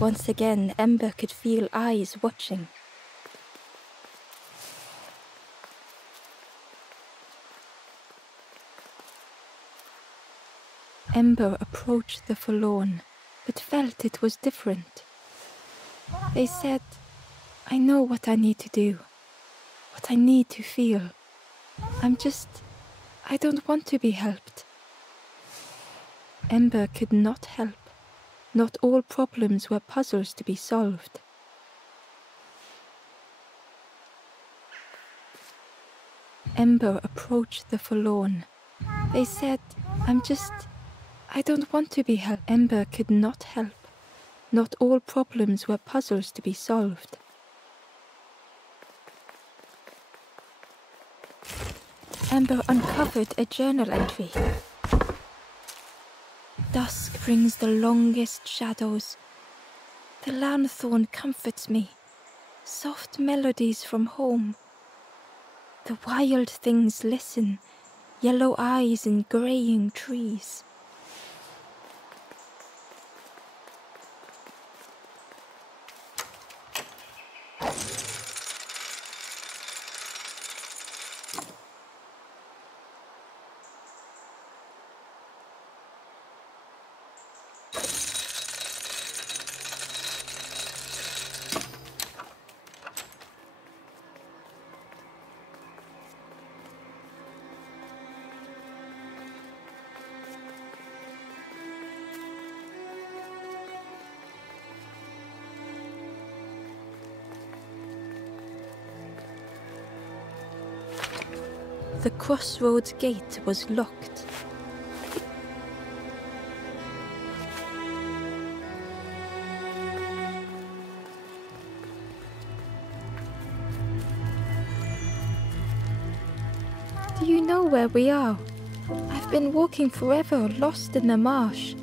Once again, Ember could feel eyes watching. Ember approached the forlorn, but felt it was different. They said, "I know what I need to do, what I need to feel. I don't want to be helped." Ember could not help. Not all problems were puzzles to be solved. Ember approached the forlorn. They said, I don't want to be helped." Ember could not help. Not all problems were puzzles to be solved. Ember uncovered a journal entry. "Dusk brings the longest shadows. The lanthorn comforts me. Soft melodies from home. The wild things listen, yellow eyes in graying trees." The crossroads gate was locked. "Do you know where we are? I've been walking forever, lost in the marsh."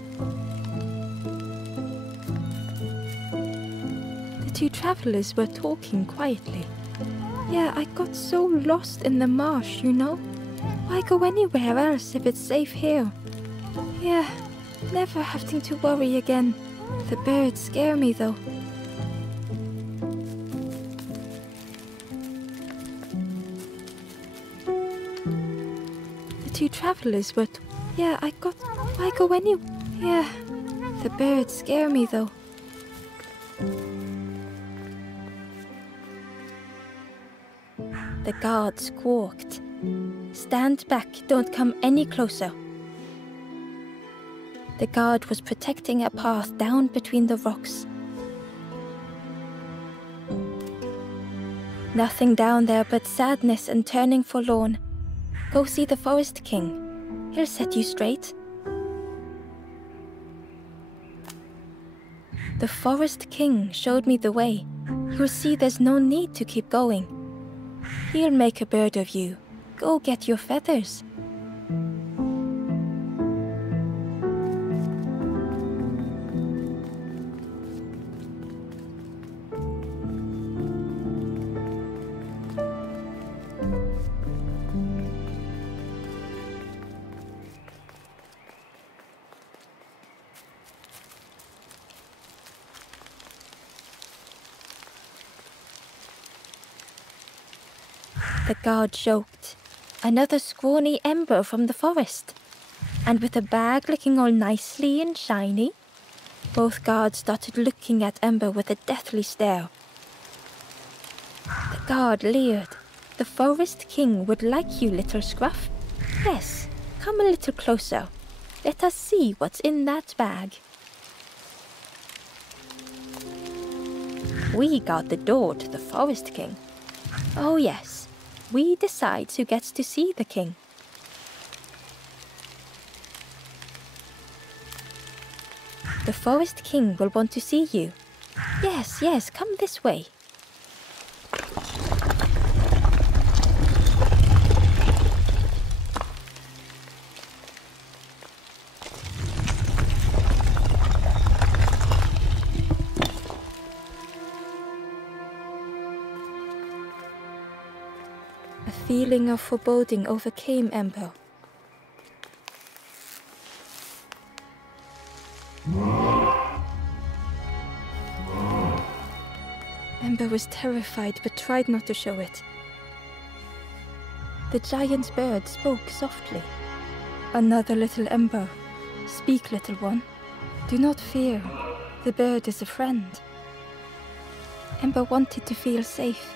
The two travelers were talking quietly. "Yeah, I got so lost in the marsh, you know. Why go anywhere else if it's safe here? Yeah, never having to worry again. The birds scare me though." The two travelers were why go anywhere? Yeah, the birds scare me though. The guard squawked. "Stand back, don't come any closer." The guard was protecting a path down between the rocks. Nothing down there but sadness and turning forlorn. Go see the Forest King. He'll set you straight. The Forest King showed me the way. You'll see there's no need to keep going. He'll make a bird of you. Go get your feathers. The guard joked. "Another scrawny Ember from the forest. And with a bag looking all nicely and shiny." Both guards started looking at Ember with a deathly stare. The guard leered. "The Forest King would like you, little scruff. Yes, come a little closer. Let us see what's in that bag." "We guard the door to the Forest King." "Oh yes. We decide who gets to see the king." "The Forest King will want to see you." Yes, yes, come this way." A feeling of foreboding overcame Ember. Ember was terrified but tried not to show it. The giant bird spoke softly. Another little Ember. Speak, little one. Do not fear. The bird is a friend. Ember wanted to feel safe.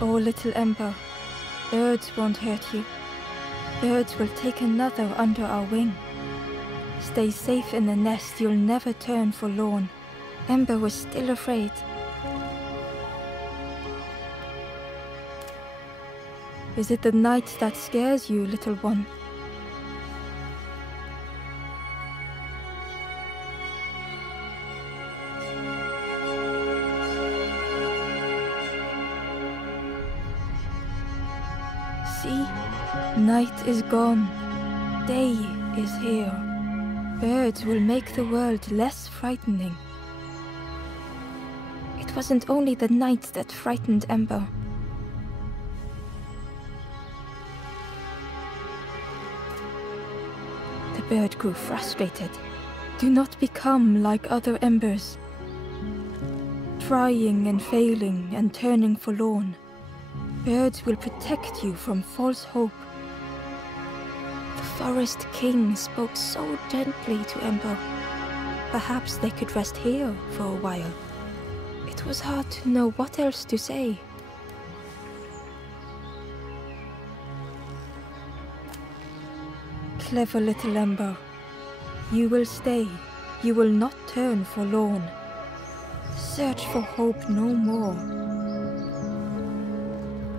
Oh, little Ember, birds won't hurt you. Birds will take another under our wing. Stay safe in the nest, you'll never turn forlorn. Ember was still afraid. Is it the night that scares you, little one? See, night is gone, day is here. Birds will make the world less frightening. It wasn't only the night that frightened Ember. The bird grew frustrated. Do not become like other embers, trying and failing and turning forlorn. Birds will protect you from false hope. The Forest King spoke so gently to Ember. Perhaps they could rest here for a while. It was hard to know what else to say. Clever little Ember. You will stay. You will not turn forlorn. Search for hope no more.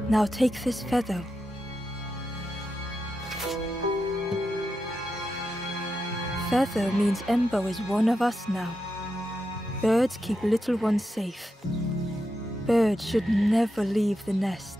Now take this feather. Feather means Ember is one of us now. Birds keep little ones safe. Birds should never leave the nest.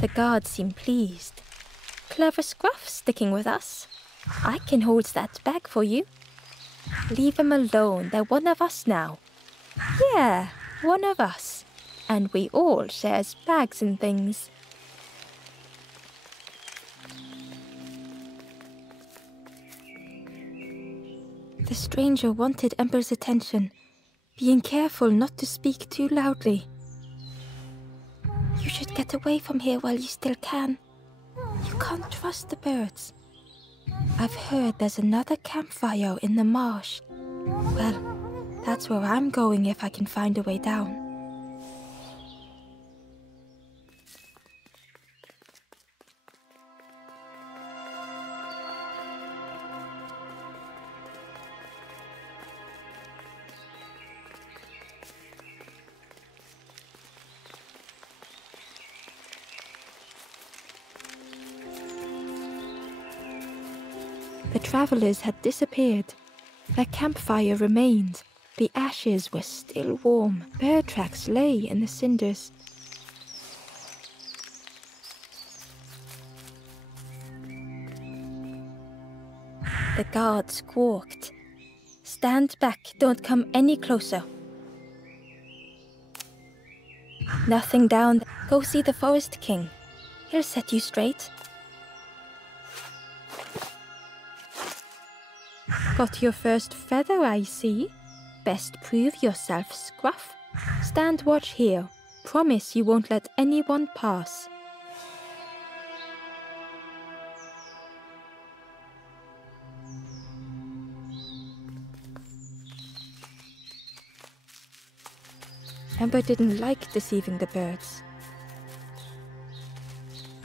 The guards seem pleased. Clever Scruff sticking with us. I can hold that bag for you. Leave them alone, they're one of us now. Yeah, one of us. And we all shares bags and things. The stranger wanted Ember's attention, being careful not to speak too loudly. You should get away from here while you still can. You can't trust the birds. I've heard there's another campfire in the marsh. Well, that's where I'm going if I can find a way down. The travelers had disappeared. Their campfire remained. The ashes were still warm. Bird tracks lay in the cinders. The guard squawked. Stand back, don't come any closer. Nothing down there. Go see the Forest King. He'll set you straight. Got your first feather, I see. Best prove yourself, Scruff. Stand watch here. Promise you won't let anyone pass. Ember didn't like deceiving the birds.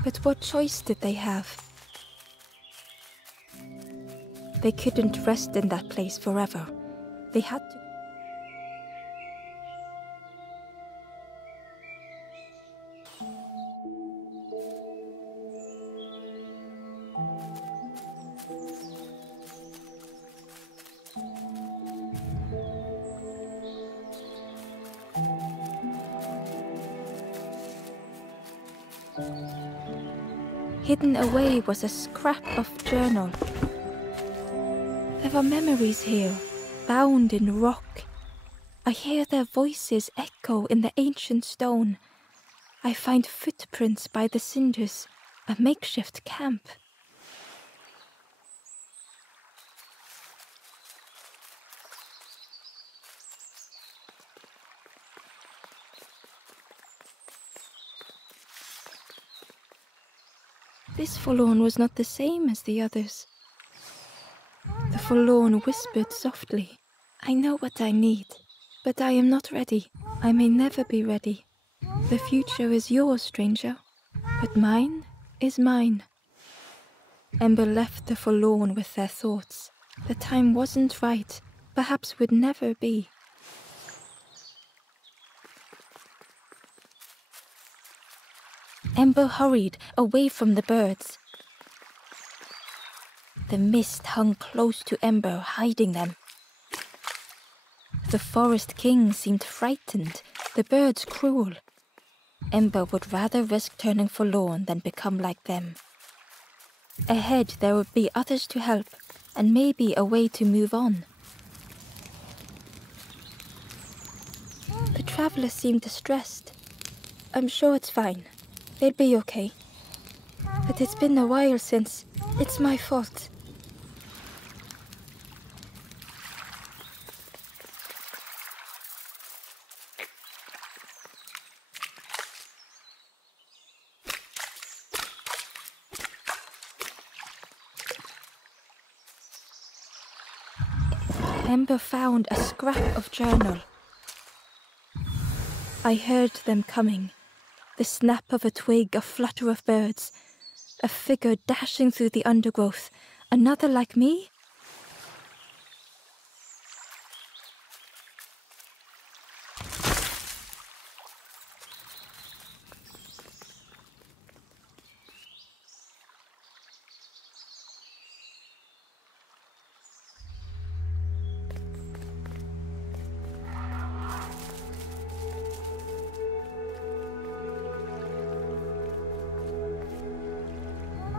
But what choice did they have? They couldn't rest in that place forever. They had to. Hidden away was a scrap of journal. There are memories here, bound in rock. I hear their voices echo in the ancient stone. I find footprints by the cinders, a makeshift camp. This forlorn was not the same as the others. The forlorn whispered softly, "I know what I need, but I am not ready. I may never be ready. The future is yours, stranger, but mine is mine." Ember left the forlorn with their thoughts. The time wasn't right, perhaps would never be. Ember hurried away from the birds. The mist hung close to Ember, hiding them. The forest king seemed frightened, the birds cruel. Ember would rather risk turning forlorn than become like them. Ahead there would be others to help, and maybe a way to move on. The travelers seemed distressed. "I'm sure it's fine. They'll be okay. But it's been a while since. It's my fault." Ember found a scrap of journal. I heard them coming. The snap of a twig, a flutter of birds. A figure dashing through the undergrowth. Another like me?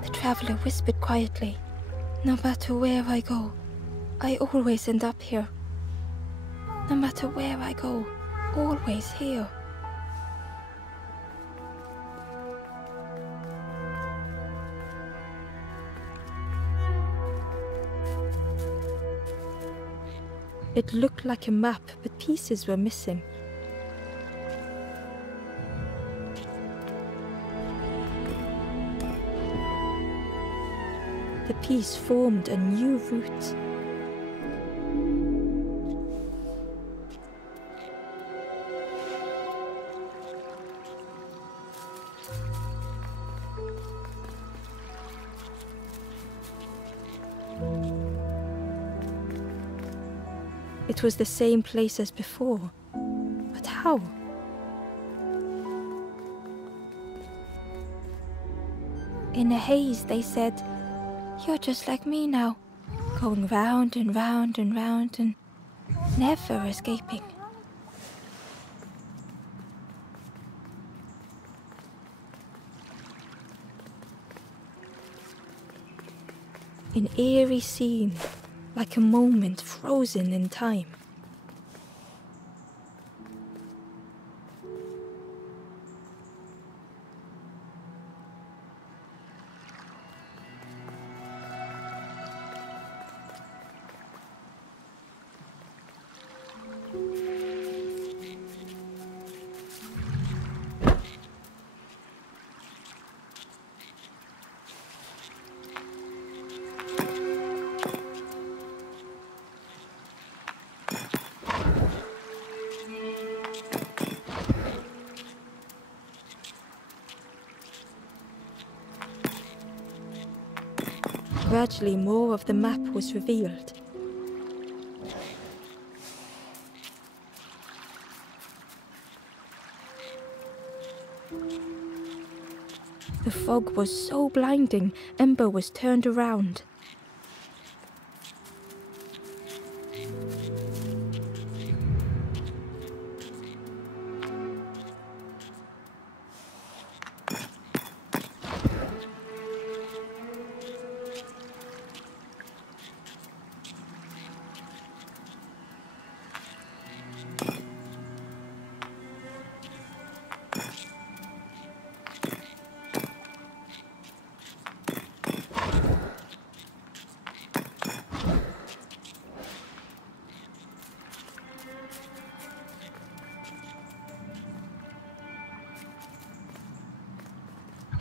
The traveler whispered quietly, "No matter where I go, I always end up here. No matter where I go, always here." It looked like a map, but pieces were missing. The piece formed a new route. It was the same place as before, but how? In a haze, they said, "You're just like me now, going round and round and round and never escaping." An eerie scene, like a moment frozen in time. Gradually, more of the map was revealed. The fog was so blinding, Ember was turned around.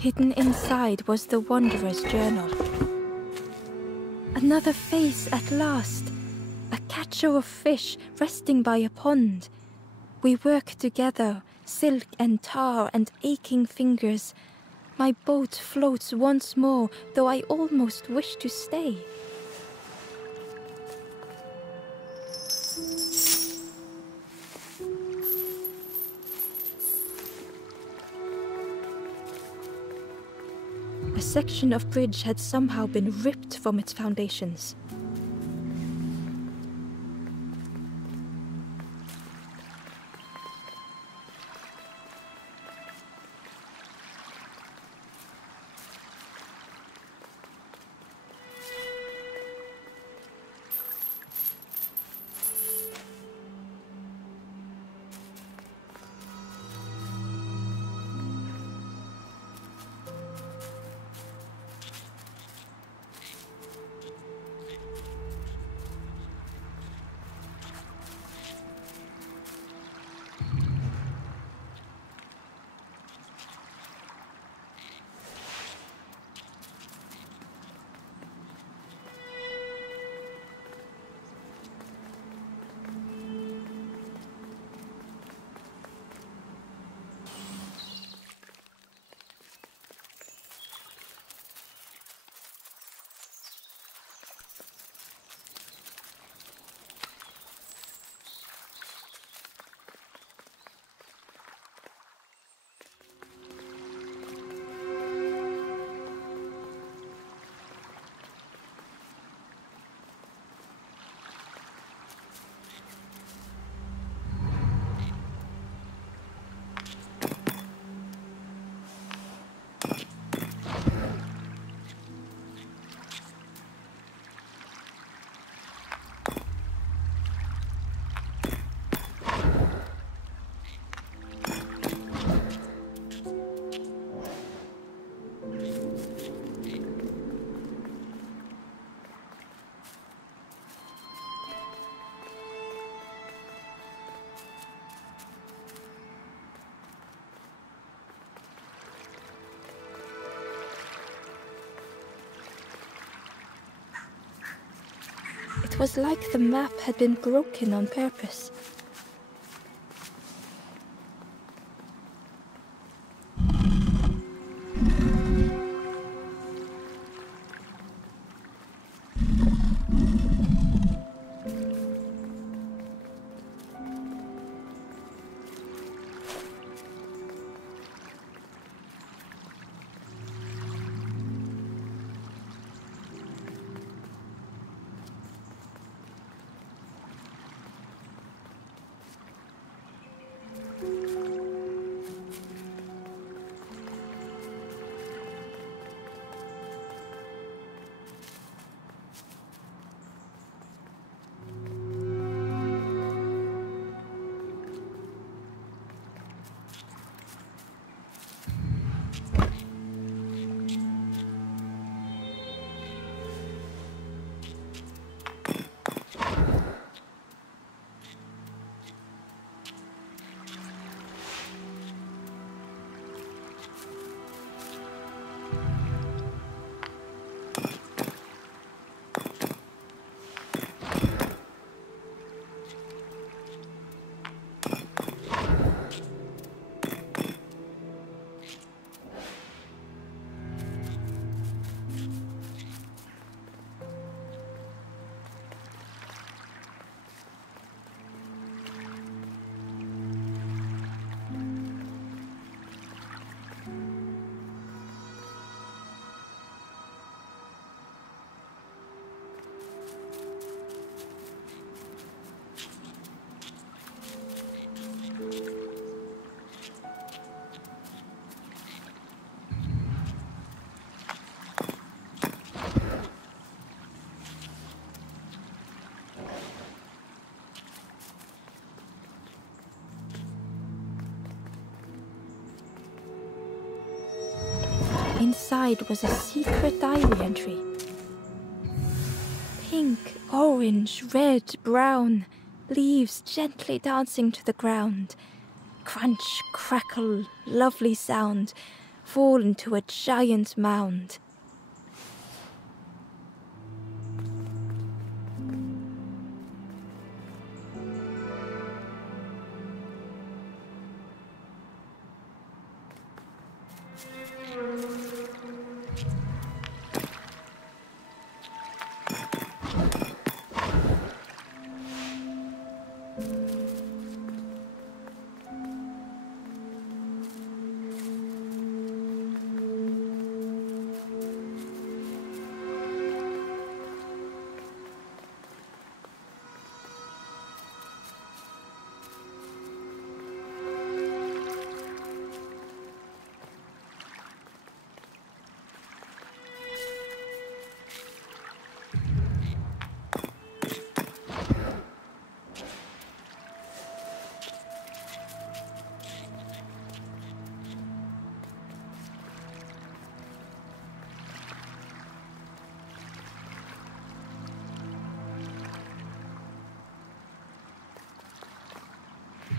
Hidden inside was the wanderer's journal. Another face at last. A catcher of fish resting by a pond. We work together, silk and tar and aching fingers. My boat floats once more, though I almost wish to stay. A section of bridge had somehow been ripped from its foundations. It was like the map had been broken on purpose. Inside was a secret diary entry. Pink, orange, red, brown, leaves gently dancing to the ground. Crunch, crackle, lovely sound. fall into a giant mound.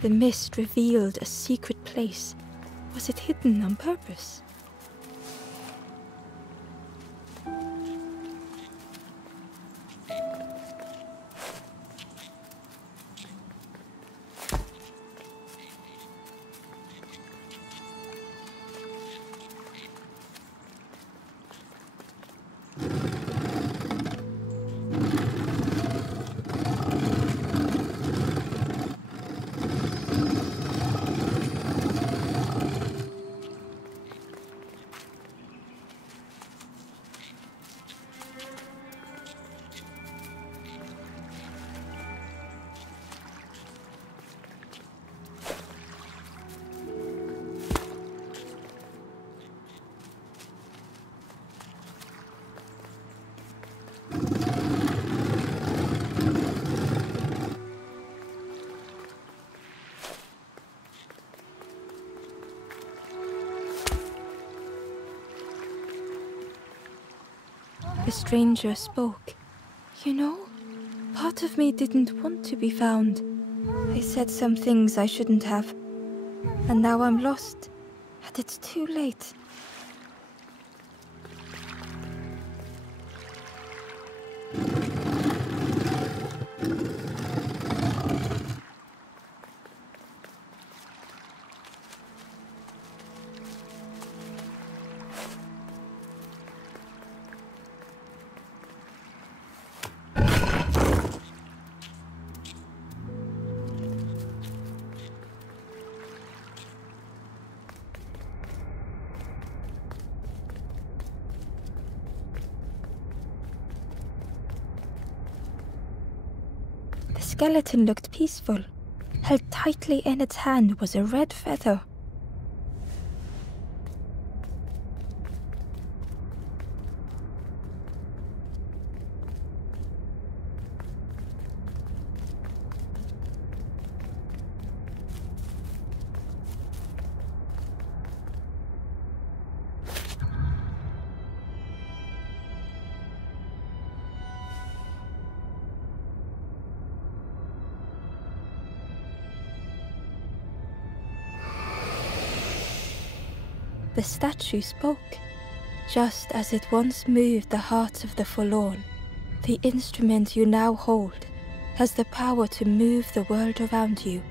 The mist revealed a secret place. Was it hidden on purpose? The stranger spoke. You know, part of me didn't want to be found. I said some things I shouldn't have. And now I'm lost. And it's too late. The skeleton looked peaceful. Held tightly in its hand was a red feather. The statue spoke. Just as it once moved the hearts of the forlorn, the instrument you now hold has the power to move the world around you.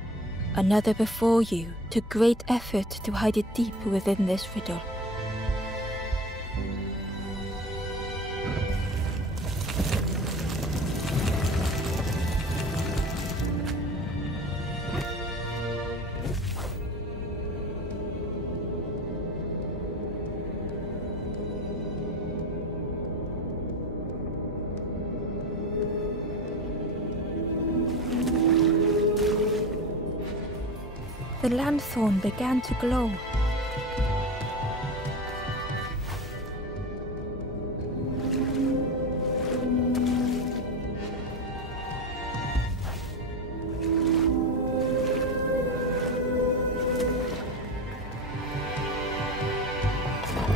Another before you took great effort to hide it deep within this riddle. The lanthorn began to glow.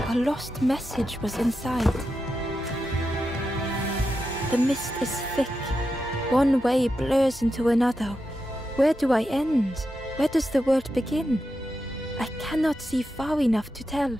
A lost message was inside. The mist is thick. One way blurs into another. Where do I end? Where does the world begin? I cannot see far enough to tell.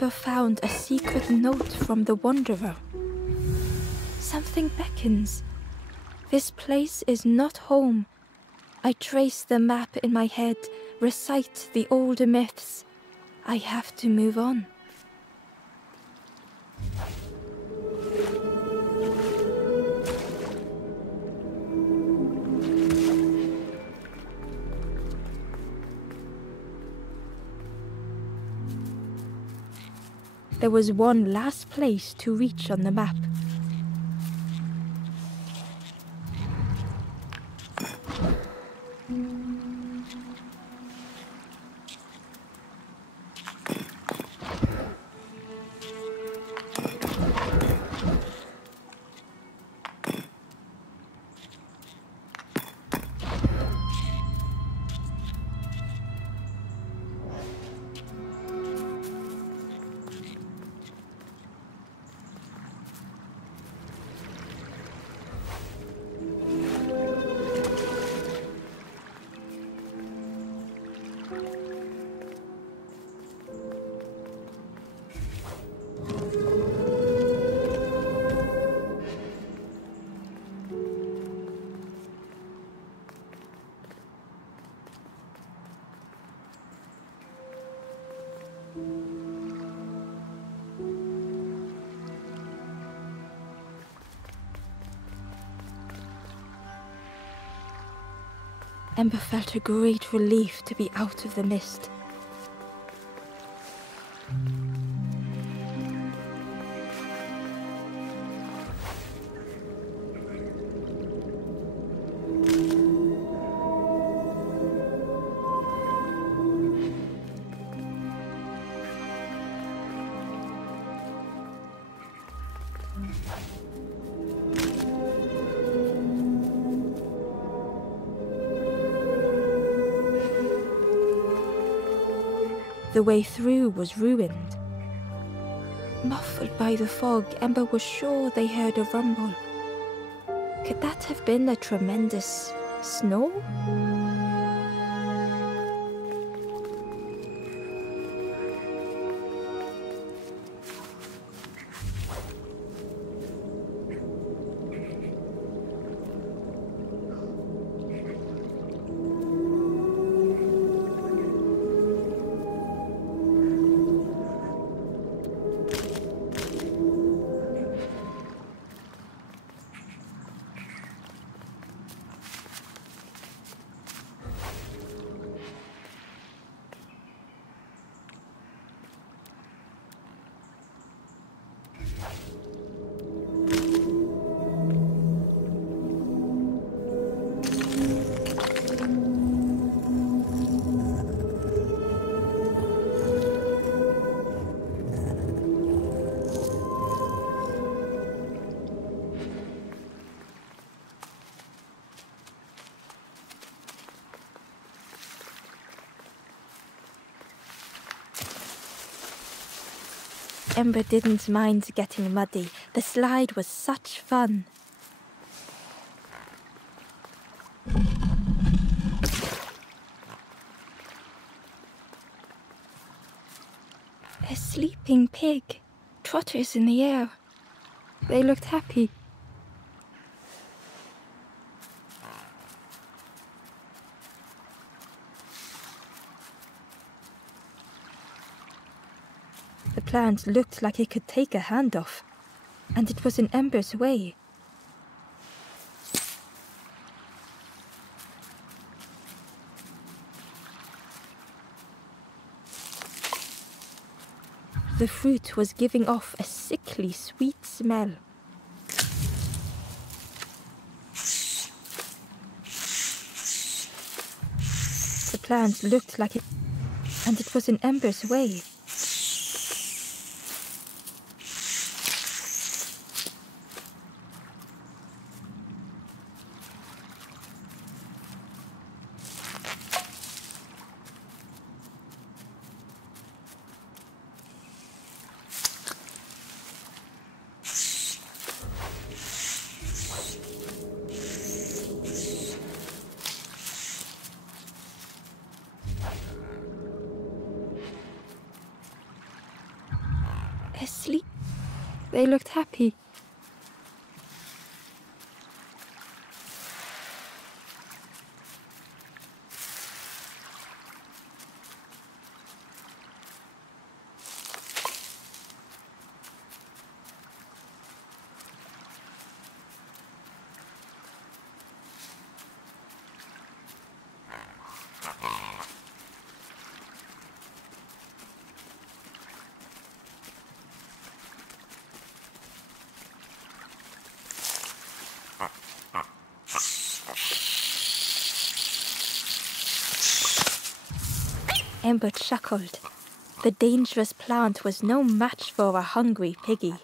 Ember found a secret note from the Wanderer. Something beckons. This place is not home. I trace the map in my head, recite the older myths. I have to move on. There was one last place to reach on the map. Ember felt a great relief to be out of the mist. The way through was ruined. Muffled by the fog, Ember was sure they heard a rumble. Could that have been a tremendous snow? Ember didn't mind getting muddy. The slide was such fun. A sleeping pig, trotters in the air. They looked happy. The plant looked like it could take a hand off, and it was in Ember's way. The fruit was giving off a sickly sweet smell. The plant looked like it, and it was in Ember's way. asleep? They looked happy. Ember chuckled. The dangerous plant was no match for a hungry piggy.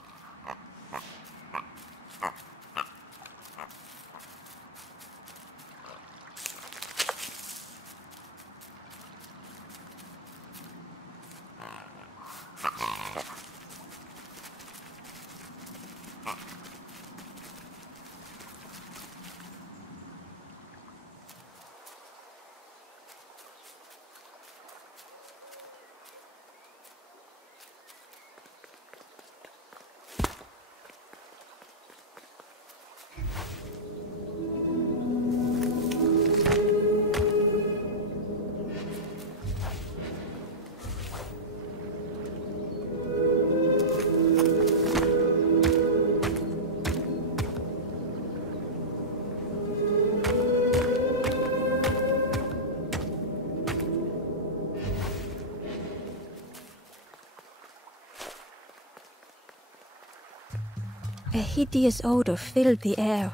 A hideous odor filled the air.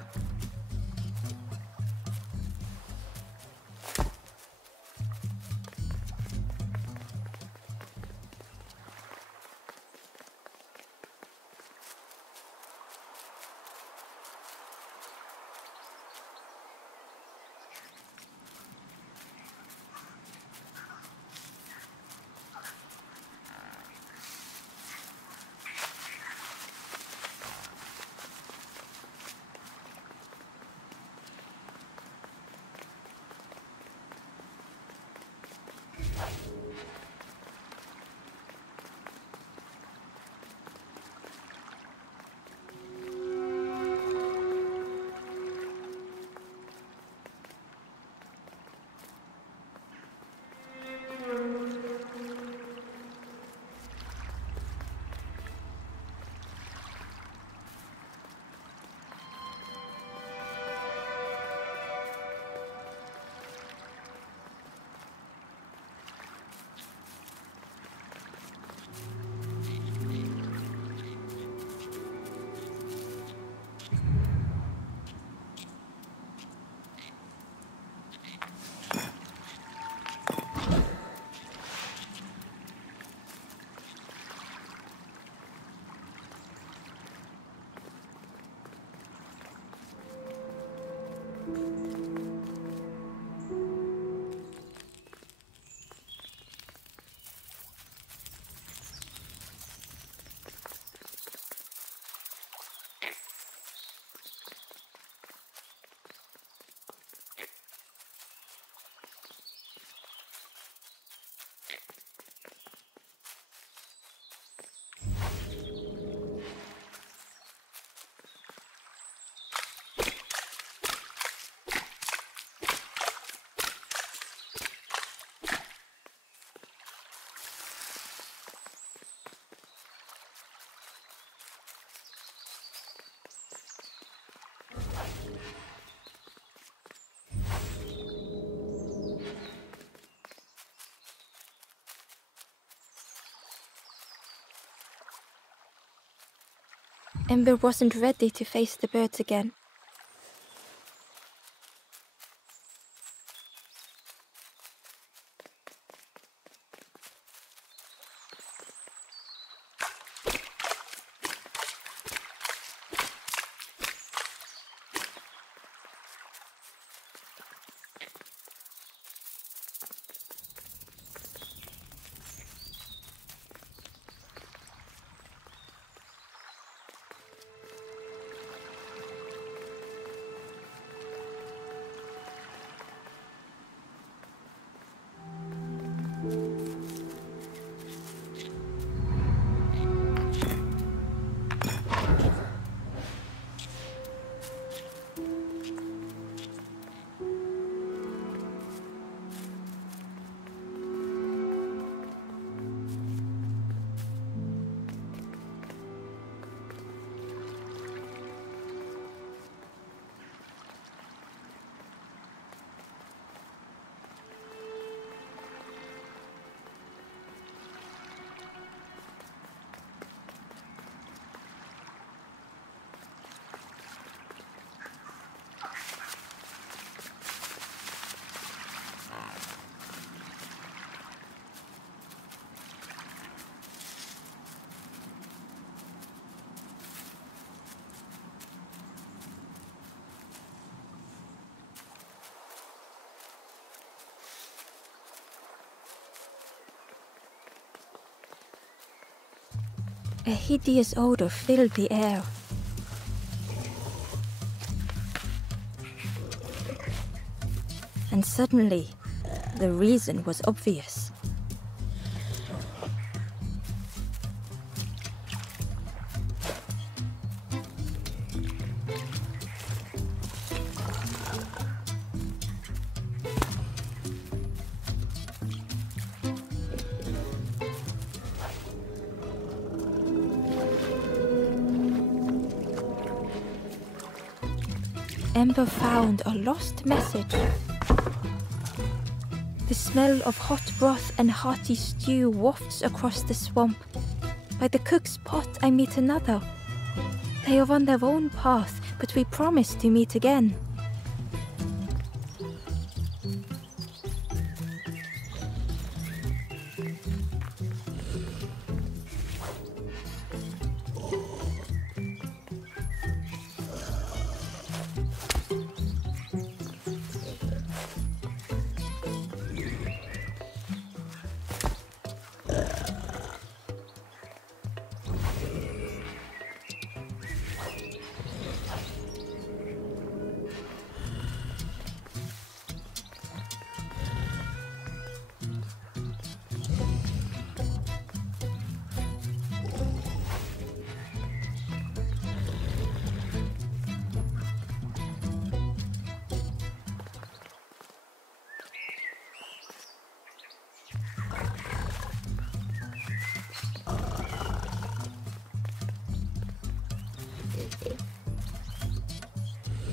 Ember wasn't ready to face the birds again. A hideous odor filled the air. And suddenly, the reason was obvious. Ember found a lost message. The smell of hot broth and hearty stew wafts across the swamp. By the cook's pot I meet another. They are on their own path, but we promise to meet again.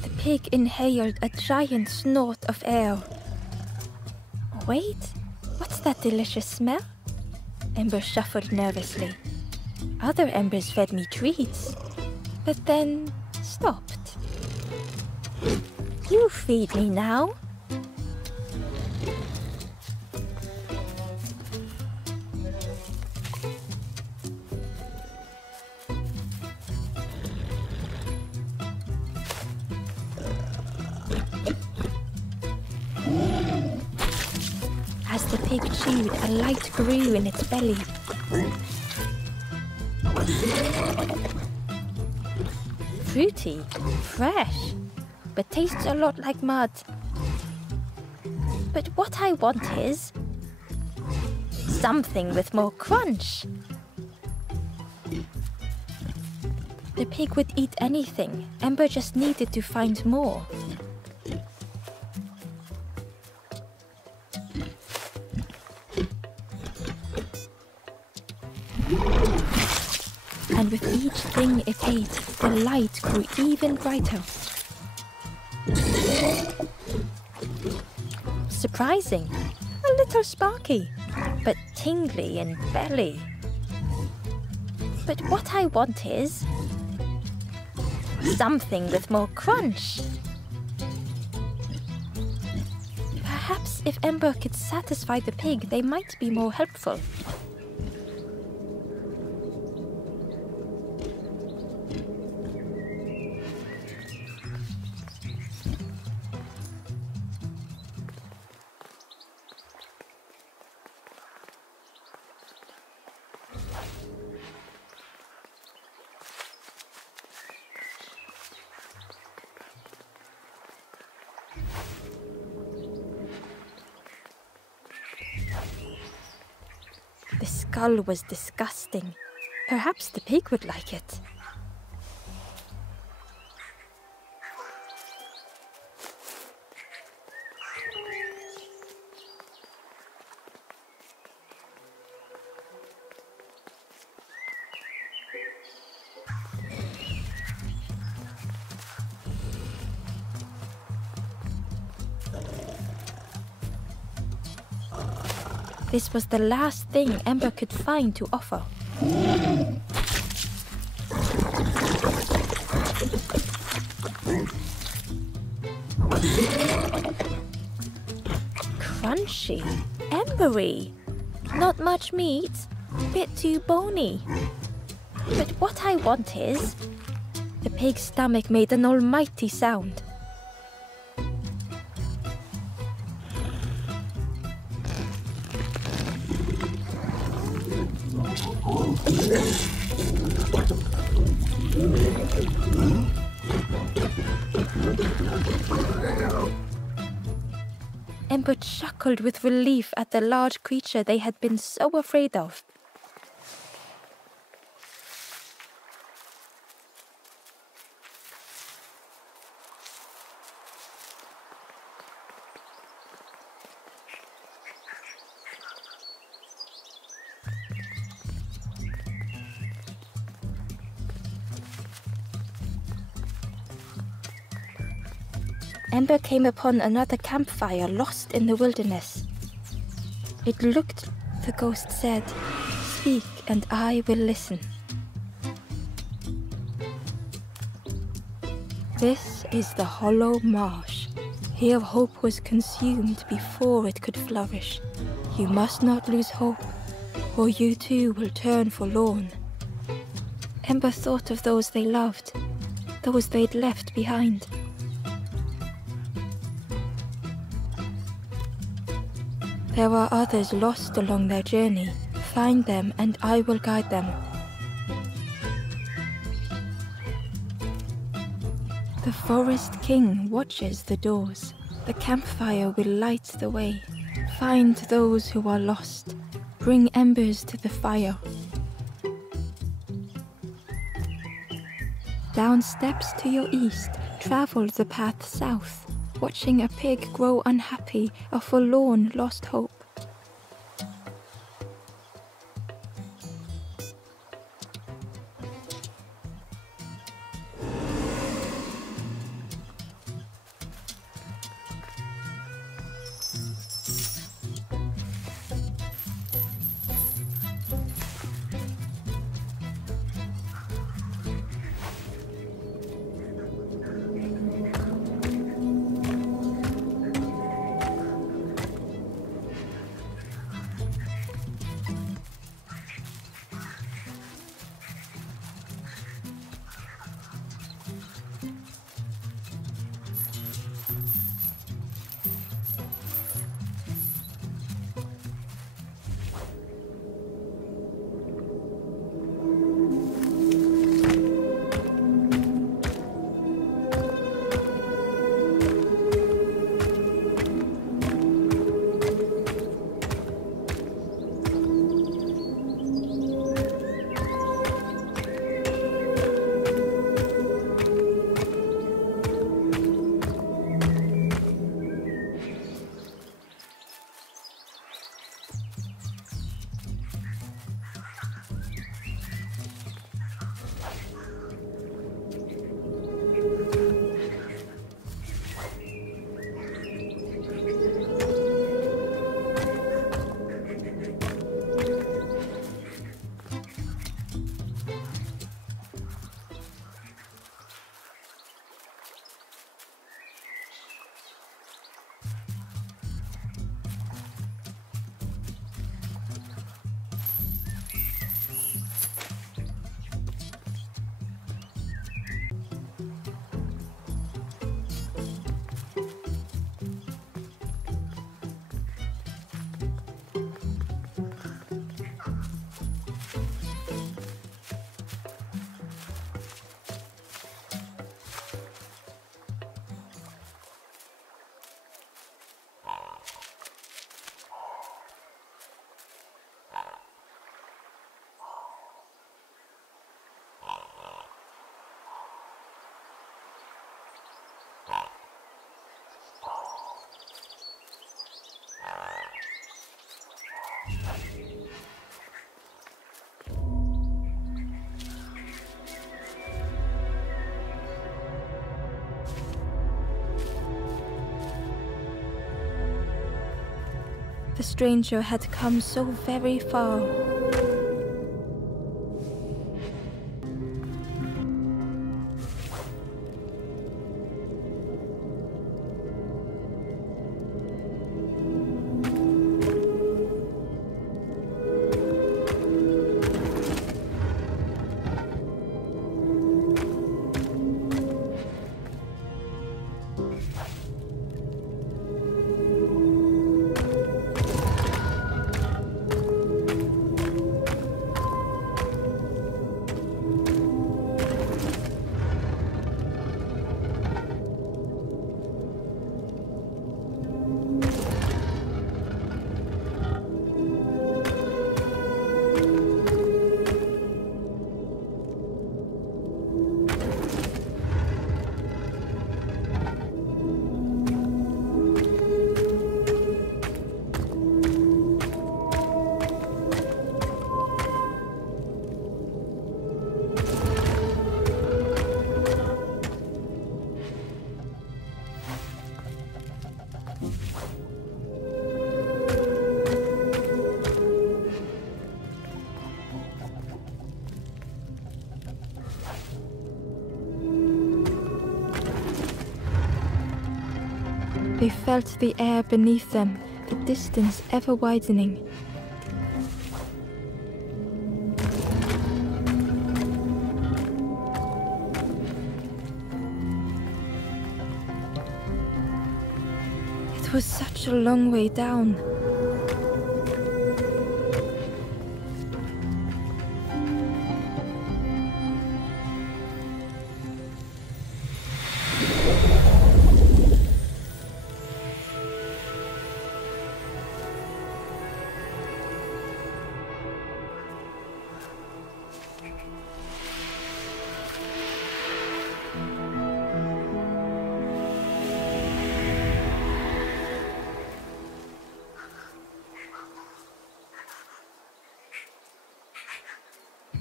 The pig inhaled a giant snort of air. Wait, what's that delicious smell? Ember shuffled nervously. Other embers fed me treats, but then stopped. You feed me now. As the pig chewed, a light grew in its belly. Fruity, fresh, but tastes a lot like mud. But what I want is something with more crunch. The pig would eat anything. Ember just needed to find more. And with each thing it ate, the light grew even brighter. Surprising, a little sparky, but tingly in belly. But what I want is something with more crunch. Perhaps if Ember could satisfy the pig, they might be more helpful. The skull was disgusting. Perhaps the pig would like it. This was the last thing Ember could find to offer. Crunchy, embery, not much meat, bit too bony. But what I want is... The pig's stomach made an almighty sound. Ember chuckled with relief at the large creature they had been so afraid of. Ember came upon another campfire lost in the wilderness. It looked, the ghost said, "Speak and I will listen." This is the hollow marsh. Here hope was consumed before it could flourish. You must not lose hope, or you too will turn forlorn. Ember thought of those they loved, those they'd left behind. There are others lost along their journey. Find them and I will guide them. The Forest King watches the doors. The campfire will light the way. Find those who are lost. Bring embers to the fire. Down steps to your east, travel the path south. Watching a pig grow unhappy, a forlorn lost hope. The stranger had come so very far. They felt the air beneath them, the distance ever widening. It was such a long way down.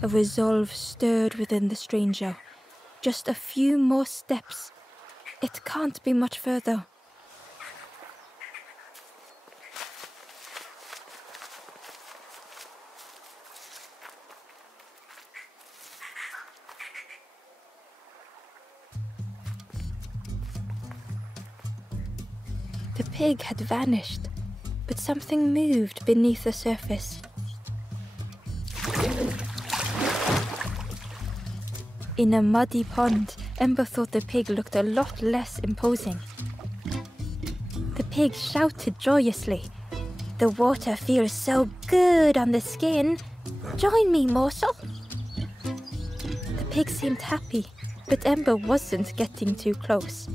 A resolve stirred within the stranger. Just a few more steps. It can't be much further. The pig had vanished, but something moved beneath the surface. In a muddy pond, Ember thought the pig looked a lot less imposing. The pig shouted joyously. "The water feels so good on the skin. Join me, morsel." The pig seemed happy, but Ember wasn't getting too close.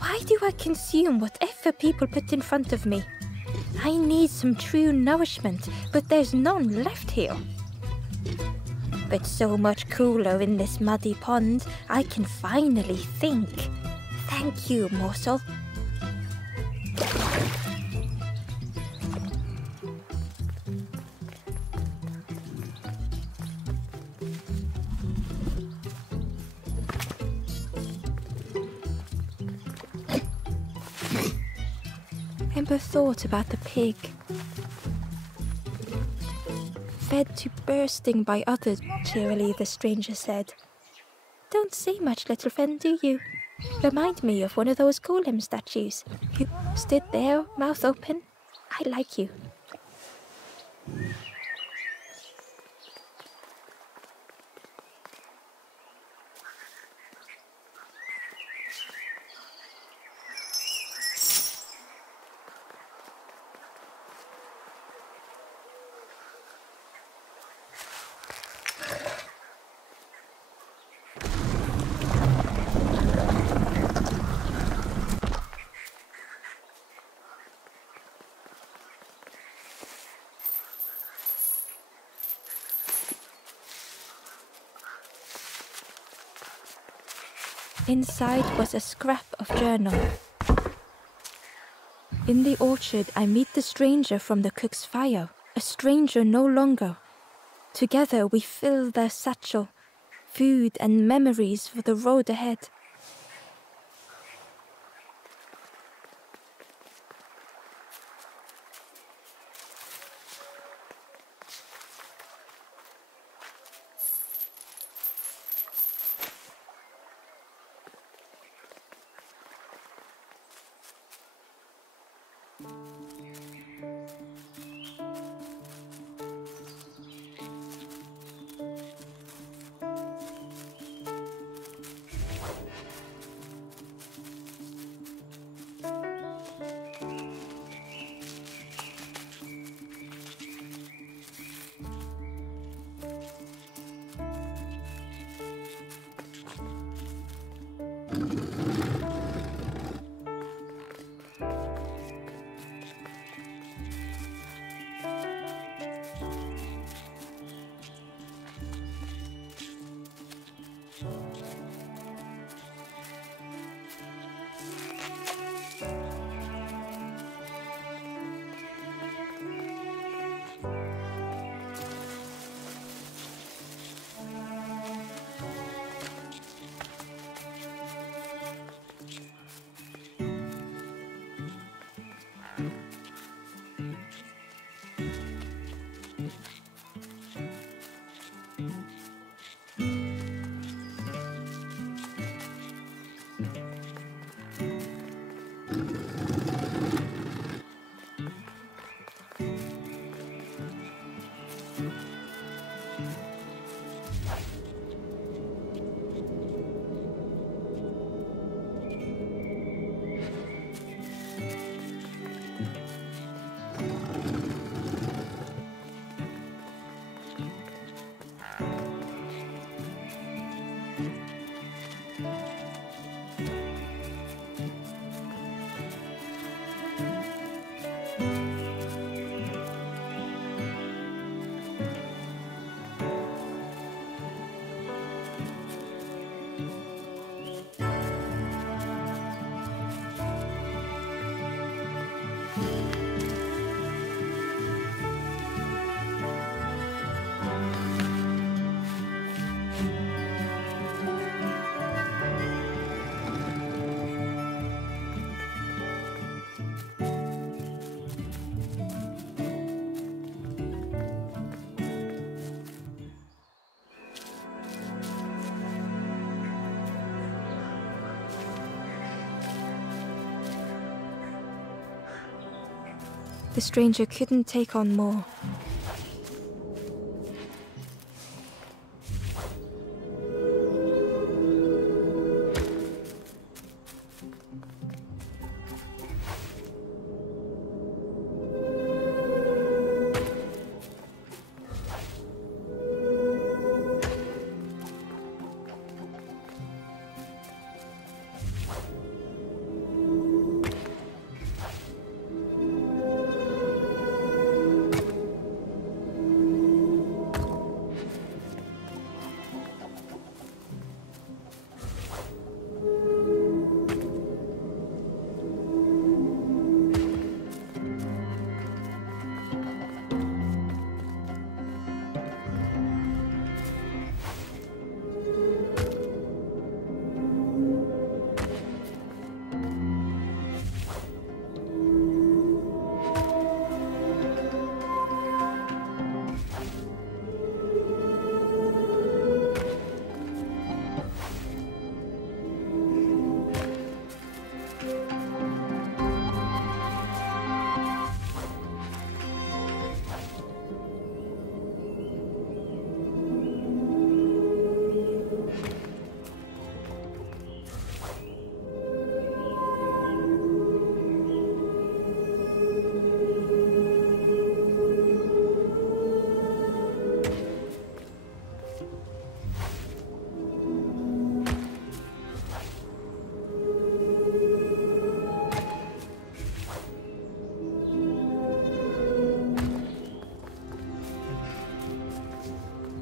Why do I consume whatever people put in front of me? I need some true nourishment, but there's none left here. But so much cooler in this muddy pond, I can finally think. Thank you, morsel. Ember thought about the pig. Fed to bursting by others, cheerily the stranger said. "Don't say much, little friend, do you? Remind me of one of those golem statues. You stood there, mouth open. I like you." Inside was a scrap of journal. In the orchard, I meet the stranger from the cook's fire, a stranger no longer. Together we fill their satchel, food and memories for the road ahead. The stranger couldn't take on more.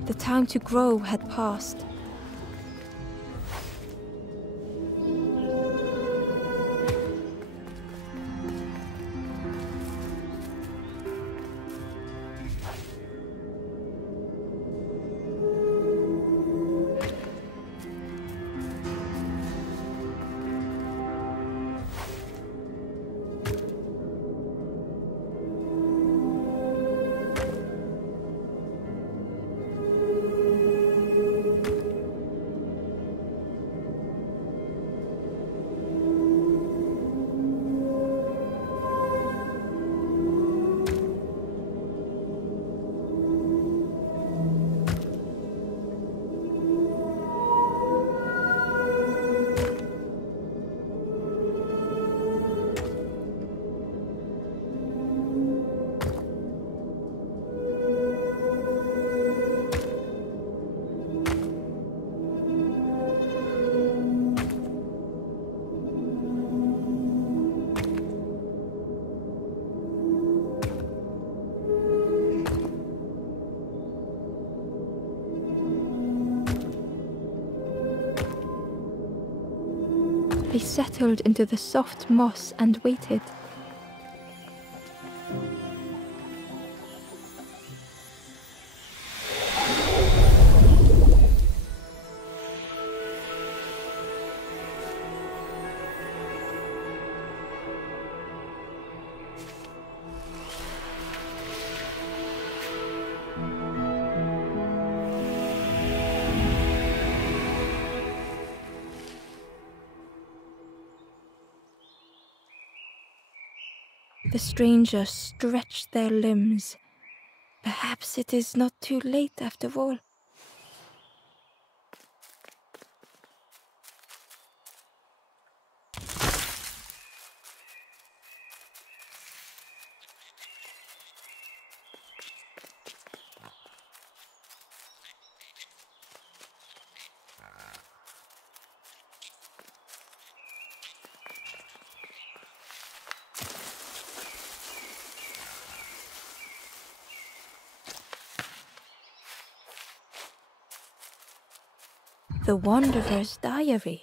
The time to grow had passed. They settled into the soft moss and waited. The strangers stretched their limbs. Perhaps it is not too late after all. The Wanderer's Diary.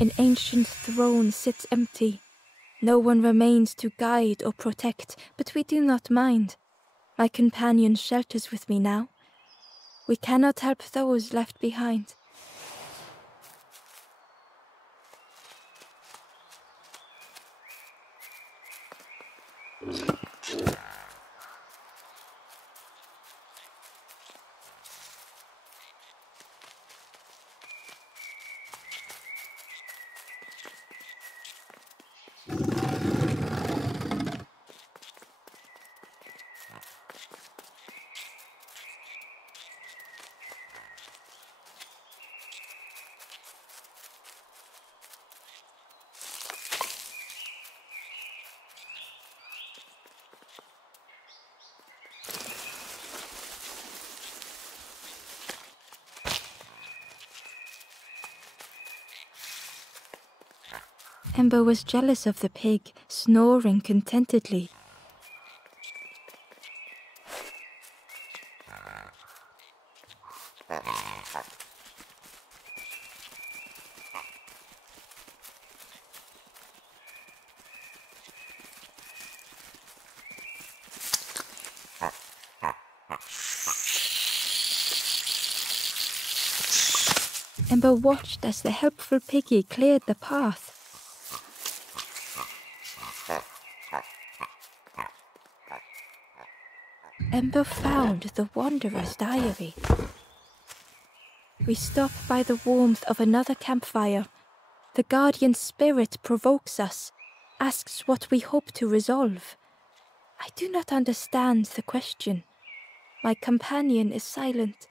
An ancient throne sits empty. No one remains to guide or protect, but we do not mind. My companion shelters with me now. We cannot help those left behind. Ember was jealous of the pig, snoring contentedly. Ember watched as the helpful piggy cleared the path. Ember found the Wanderer's diary. We stop by the warmth of another campfire. The guardian spirit provokes us, asks what we hope to resolve. I do not understand the question. My companion is silent.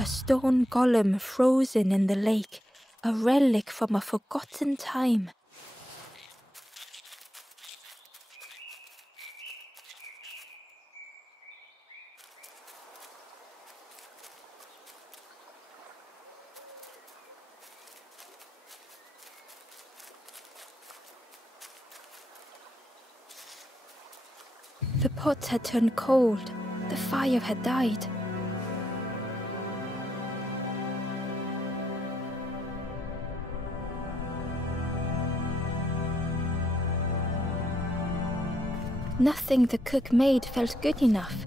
A stone golem frozen in the lake, a relic from a forgotten time. The pot had turned cold, the fire had died. Nothing the cook made felt good enough.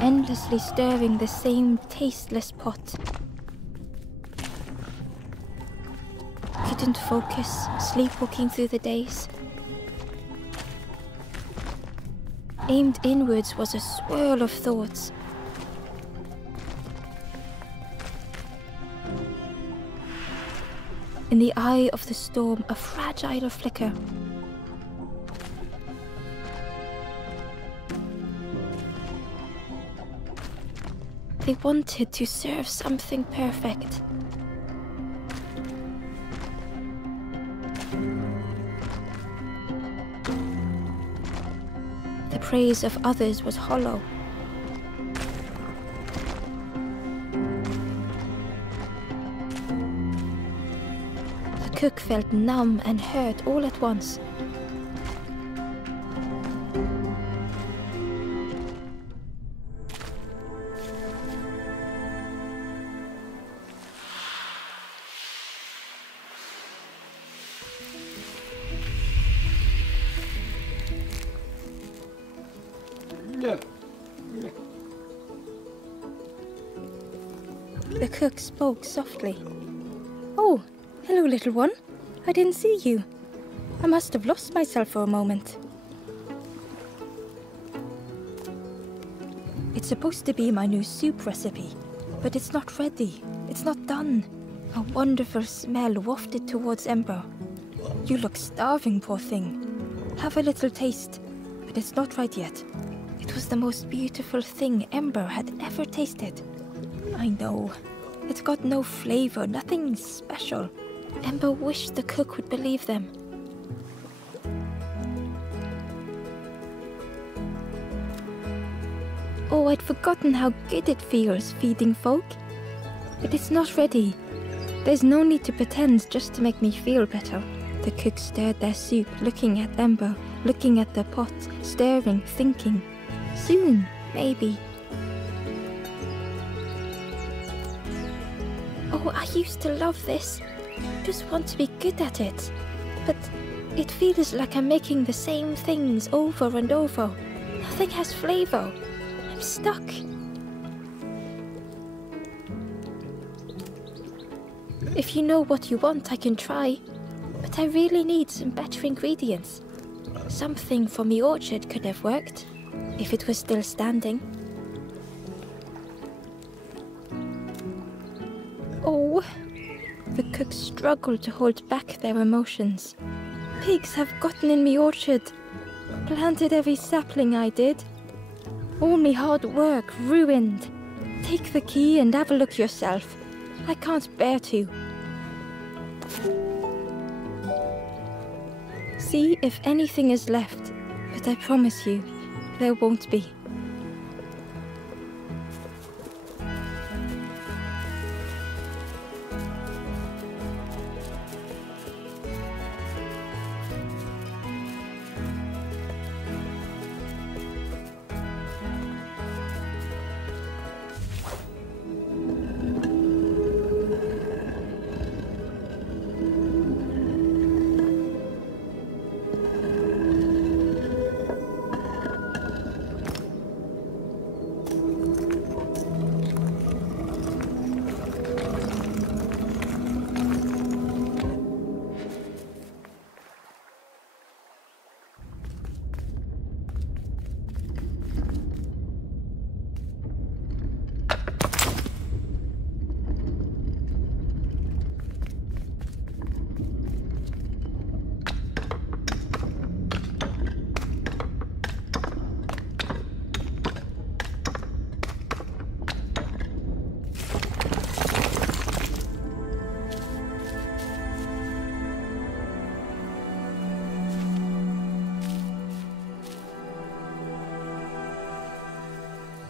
Endlessly stirring the same tasteless pot. Couldn't focus, sleepwalking through the days. Aimed inwards was a swirl of thoughts. In the eye of the storm, a fragile flicker. They wanted to serve something perfect. The praise of others was hollow. The cook felt numb and hurt all at once. The cook spoke softly. "Oh, hello, little one. I didn't see you. I must have lost myself for a moment." It's supposed to be my new soup recipe, but it's not ready. It's not done. A wonderful smell wafted towards Ember. "You look starving, poor thing. Have a little taste, but it's not right yet." It was the most beautiful thing Ember had ever tasted. I know. It's got no flavor, nothing special. Ember wished the cook would believe them. Oh, I'd forgotten how good it feels feeding folk. But it's not ready. There's no need to pretend just to make me feel better. The cook stirred their soup, looking at Ember, looking at the pot, stirring, thinking. Soon, maybe. Oh, I used to love this. Just want to be good at it. But it feels like I'm making the same things over and over. Nothing has flavor. I'm stuck. If you know what you want, I can try. But I really need some better ingredients. Something from the orchard could have worked, if it was still standing. Oh, the cook struggled to hold back their emotions. Pigs have gotten in me orchard. Planted every sapling I did. All me hard work ruined. Take the key and have a look yourself. I can't bear to. See if anything is left, but I promise you, there won't be.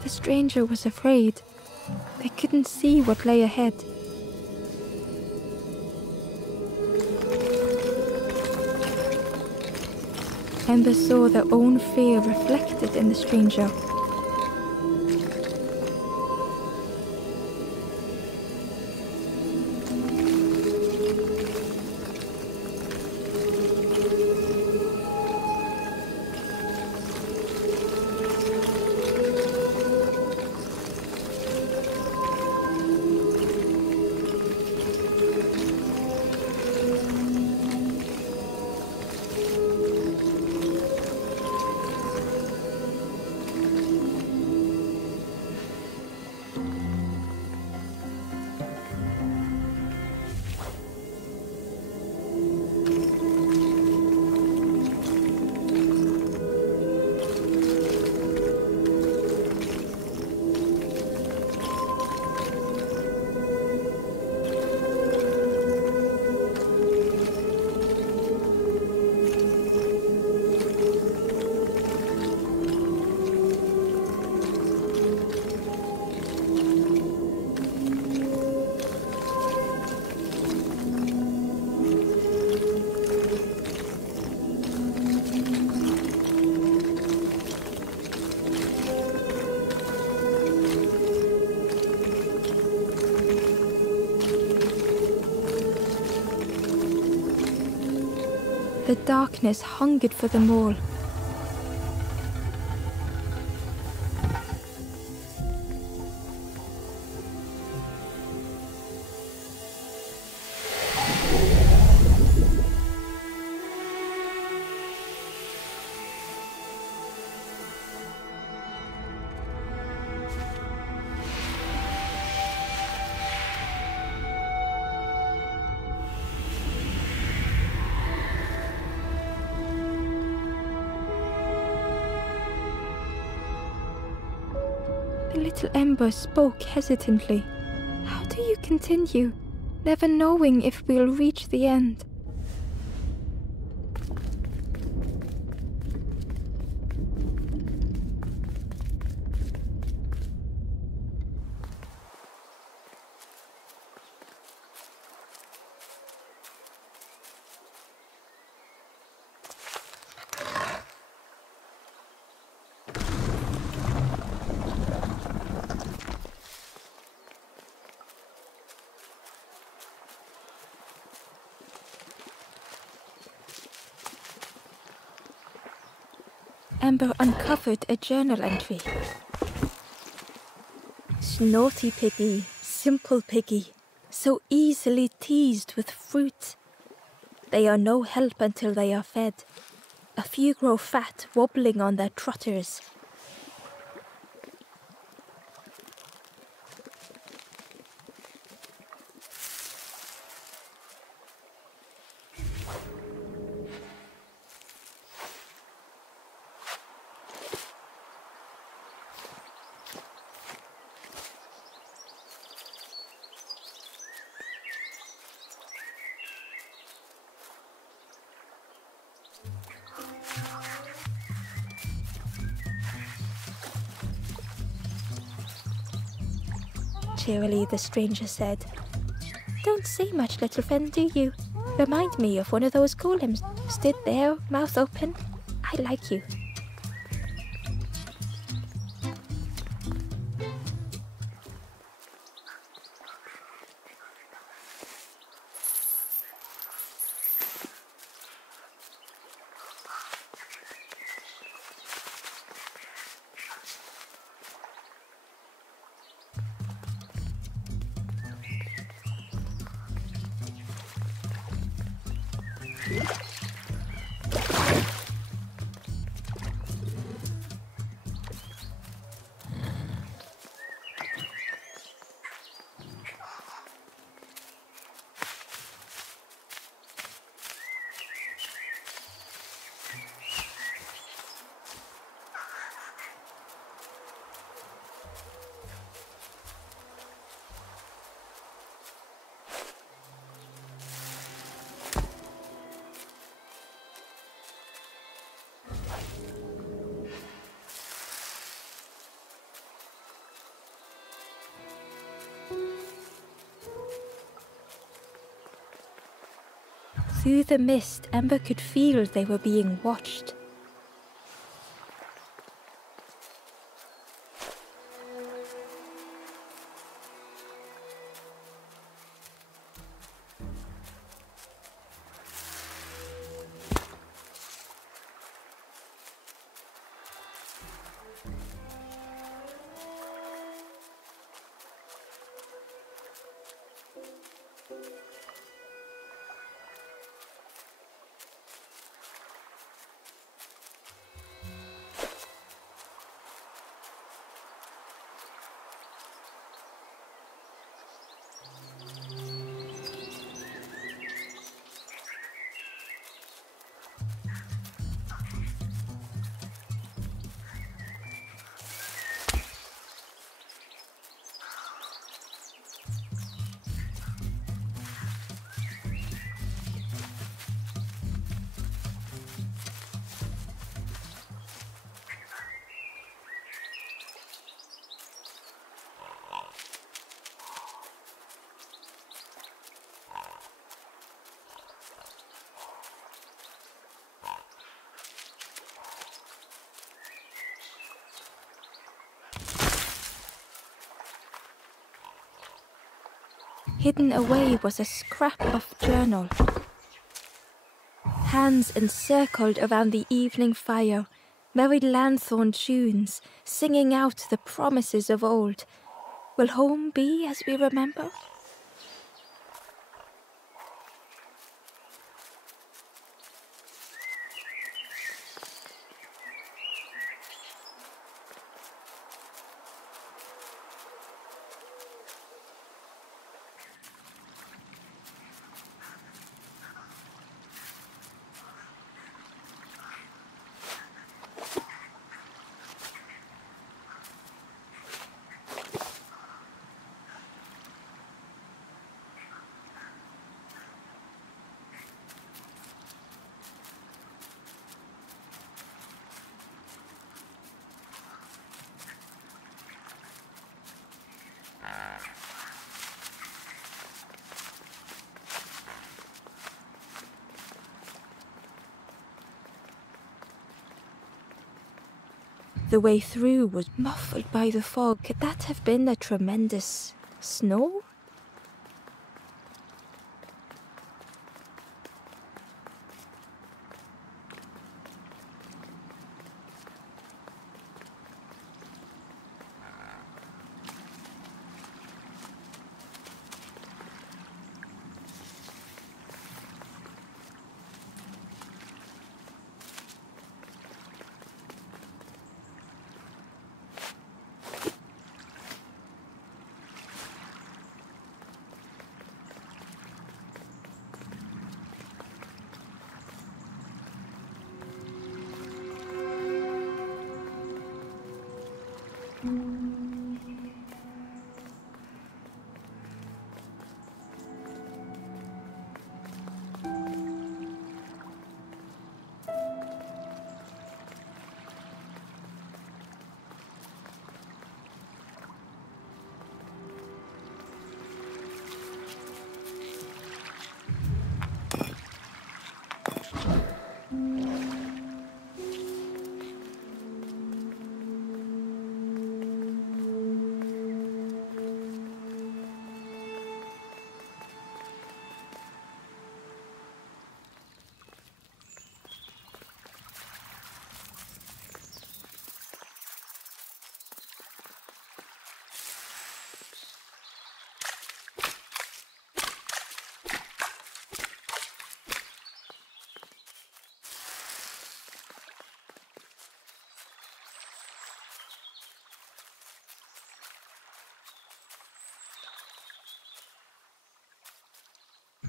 The stranger was afraid. They couldn't see what lay ahead. Ember saw their own fear reflected in the stranger. The darkness hungered for them all. The little Ember spoke hesitantly. How do you continue, never knowing if we'll reach the end? Ember uncovered a journal entry. Snaughty piggy, simple piggy, so easily teased with fruit. They are no help until they are fed. A few grow fat, wobbling on their trotters. cheerily, the stranger said. Don't say much, little friend, do you? Remind me of one of those golems who stood there, mouth open. I like you. Through the mist, Ember could feel they were being watched. Hidden away was a scrap of journal. Hands encircled around the evening fire, merry lanthorn tunes, singing out the promises of old. Will home be as we remember? The way through was muffled by the fog. Could that have been a tremendous snow?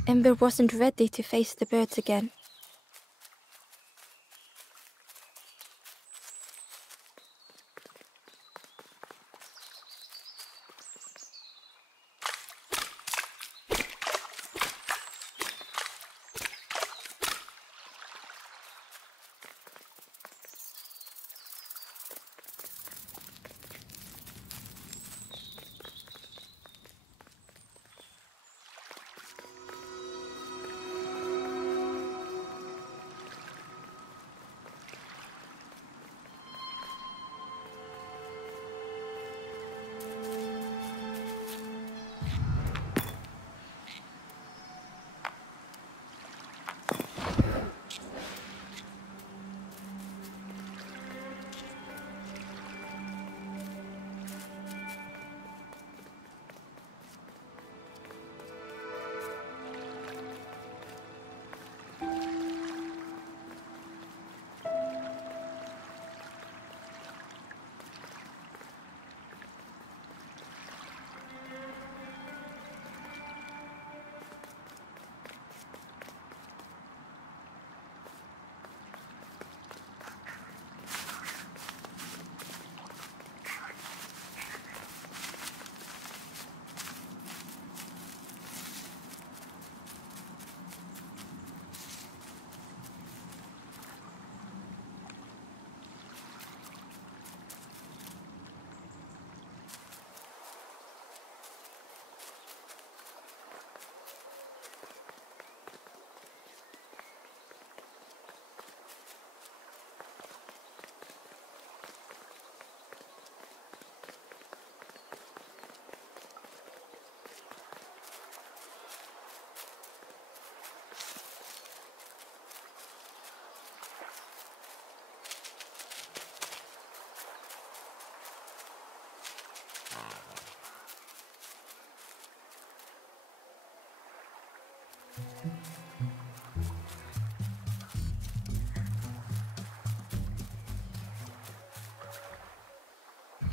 Ember wasn't ready to face the birds again.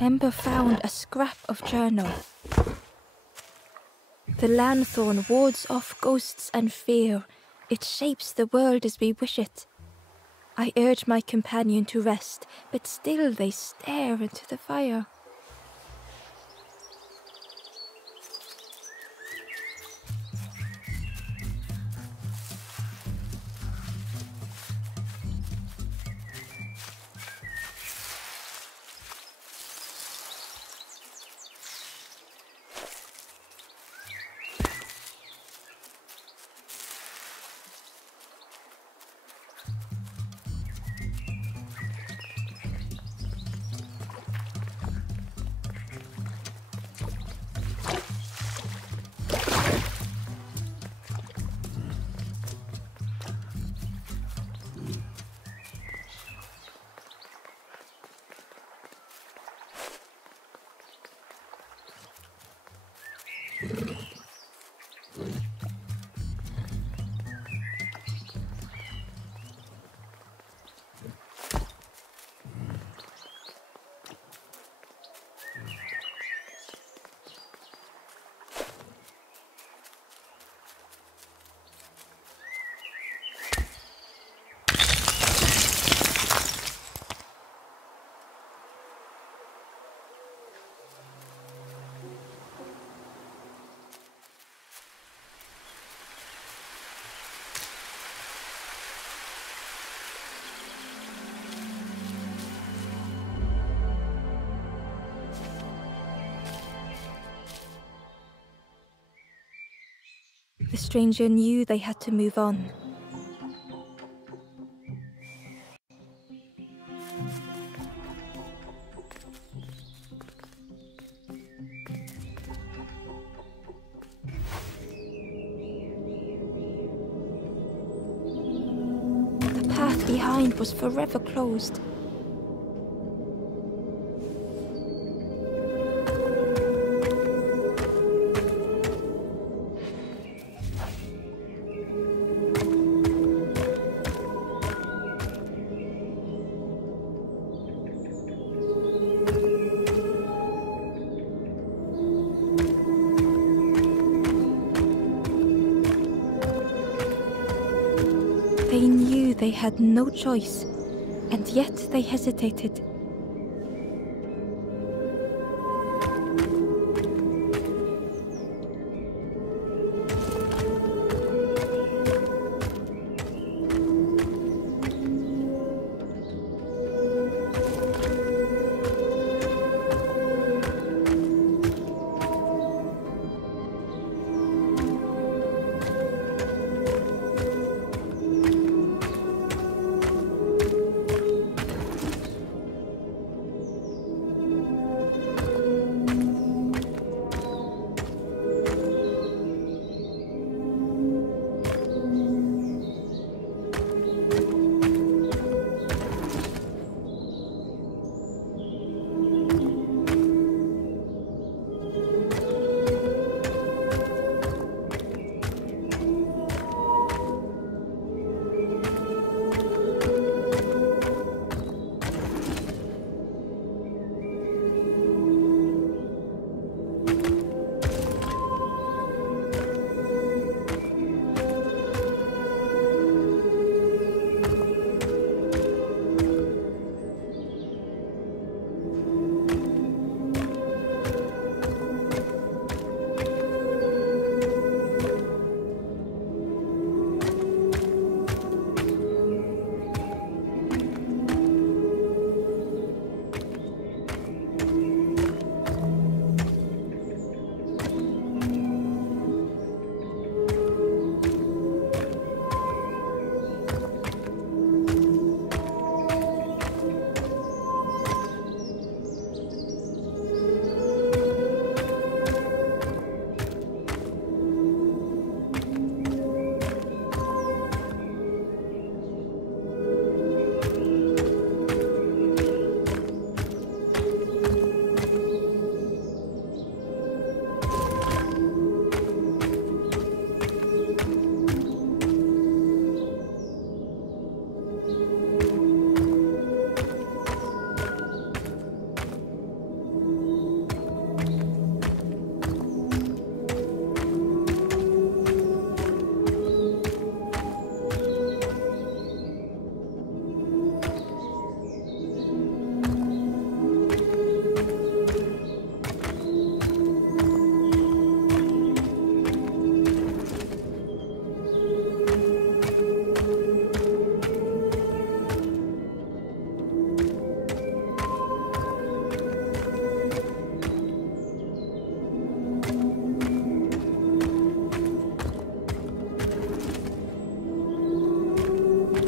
Ember found a scrap of journal. The lanthorn wards off ghosts and fear. It shapes the world as we wish it. I urge my companion to rest, but still they stare into the fire. The stranger knew they had to move on. The path behind was forever closed. they had no choice, and yet they hesitated.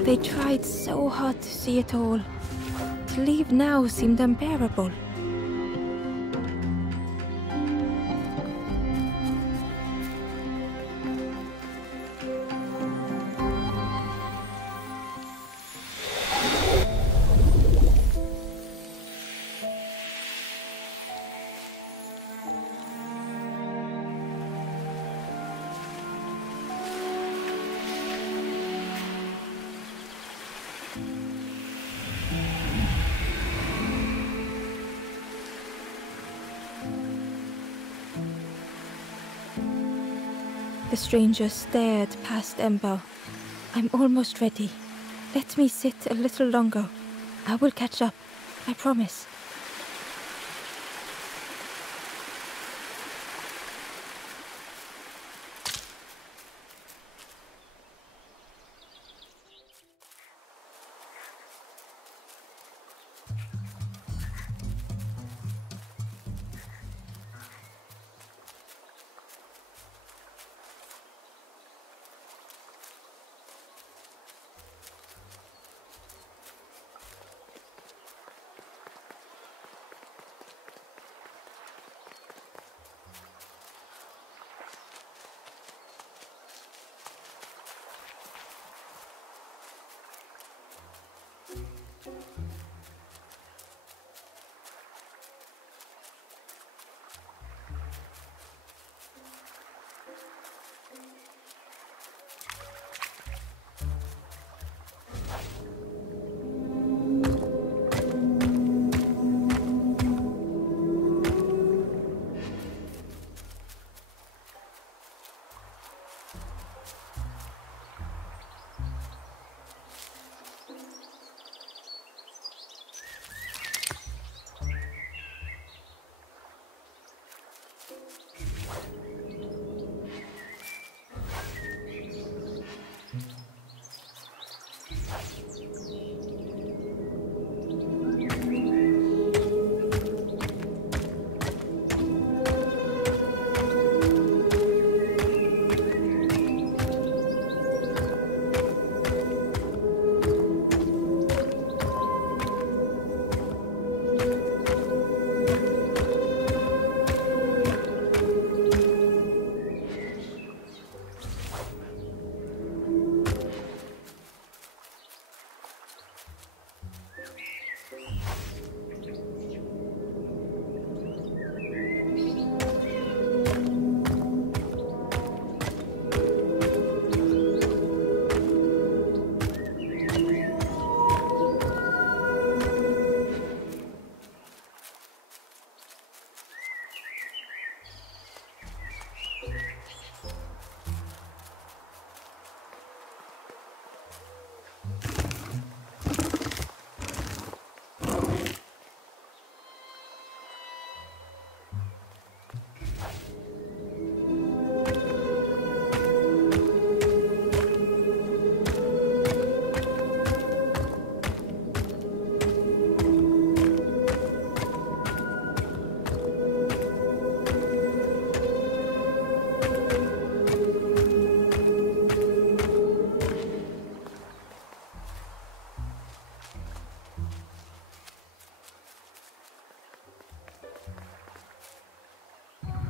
They tried so hard to see it all. To leave now seemed unbearable. The stranger stared past Ember. I'm almost ready. Let me sit a little longer. I will catch up, I promise.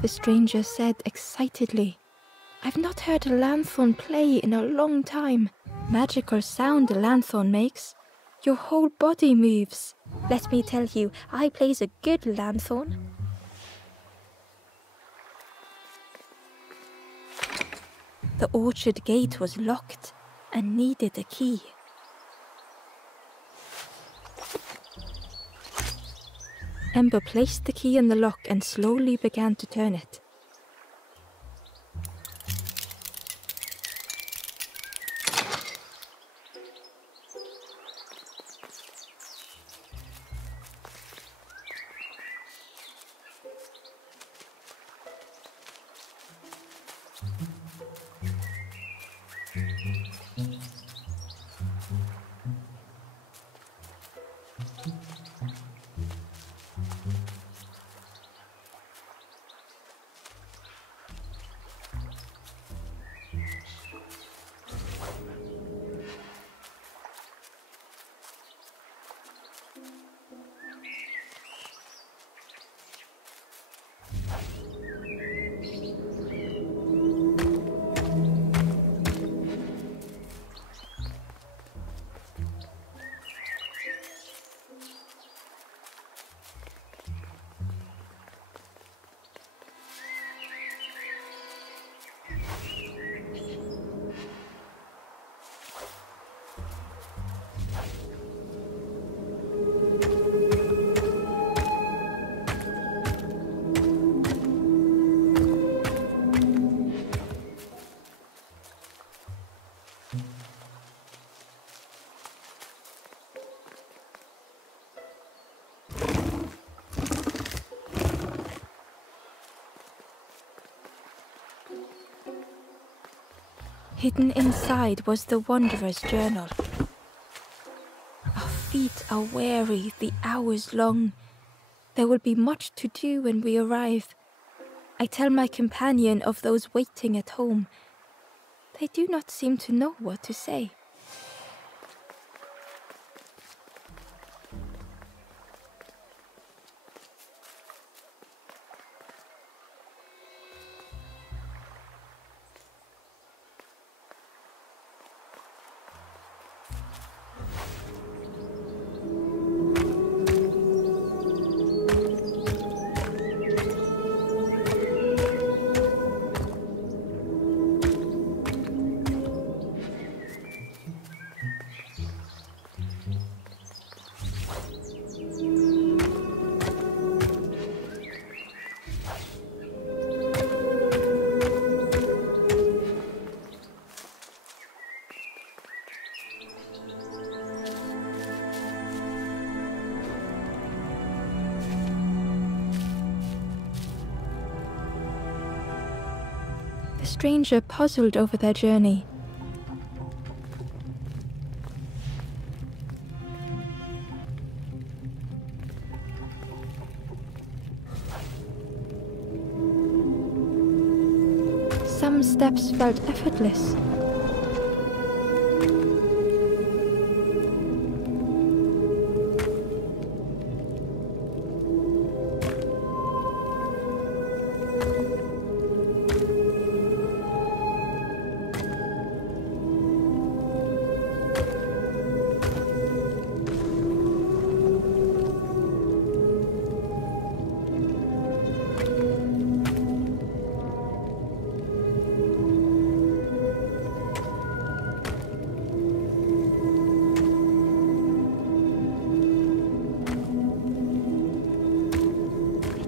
The stranger said excitedly. I've not heard a lanthorn play in a long time. Magical sound a lanthorn makes. Your whole body moves. Let me tell you, I plays a good lanthorn. The orchard gate was locked and needed a key. Ember placed the key in the lock and slowly began to turn it. Hidden inside was the Wanderer's journal. Our feet are weary, the hours long. There will be much to do when we arrive. I tell my companion of those waiting at home. They do not seem to know what to say. The stranger puzzled over their journey. Some steps felt effortless.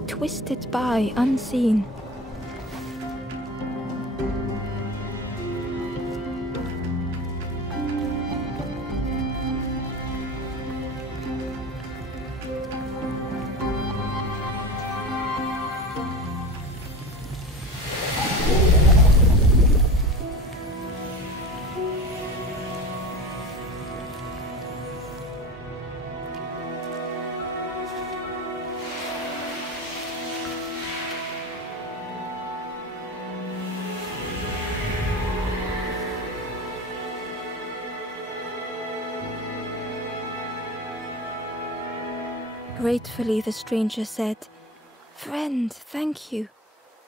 Twisted by unseen. Gratefully, the stranger said, "Friend, thank you.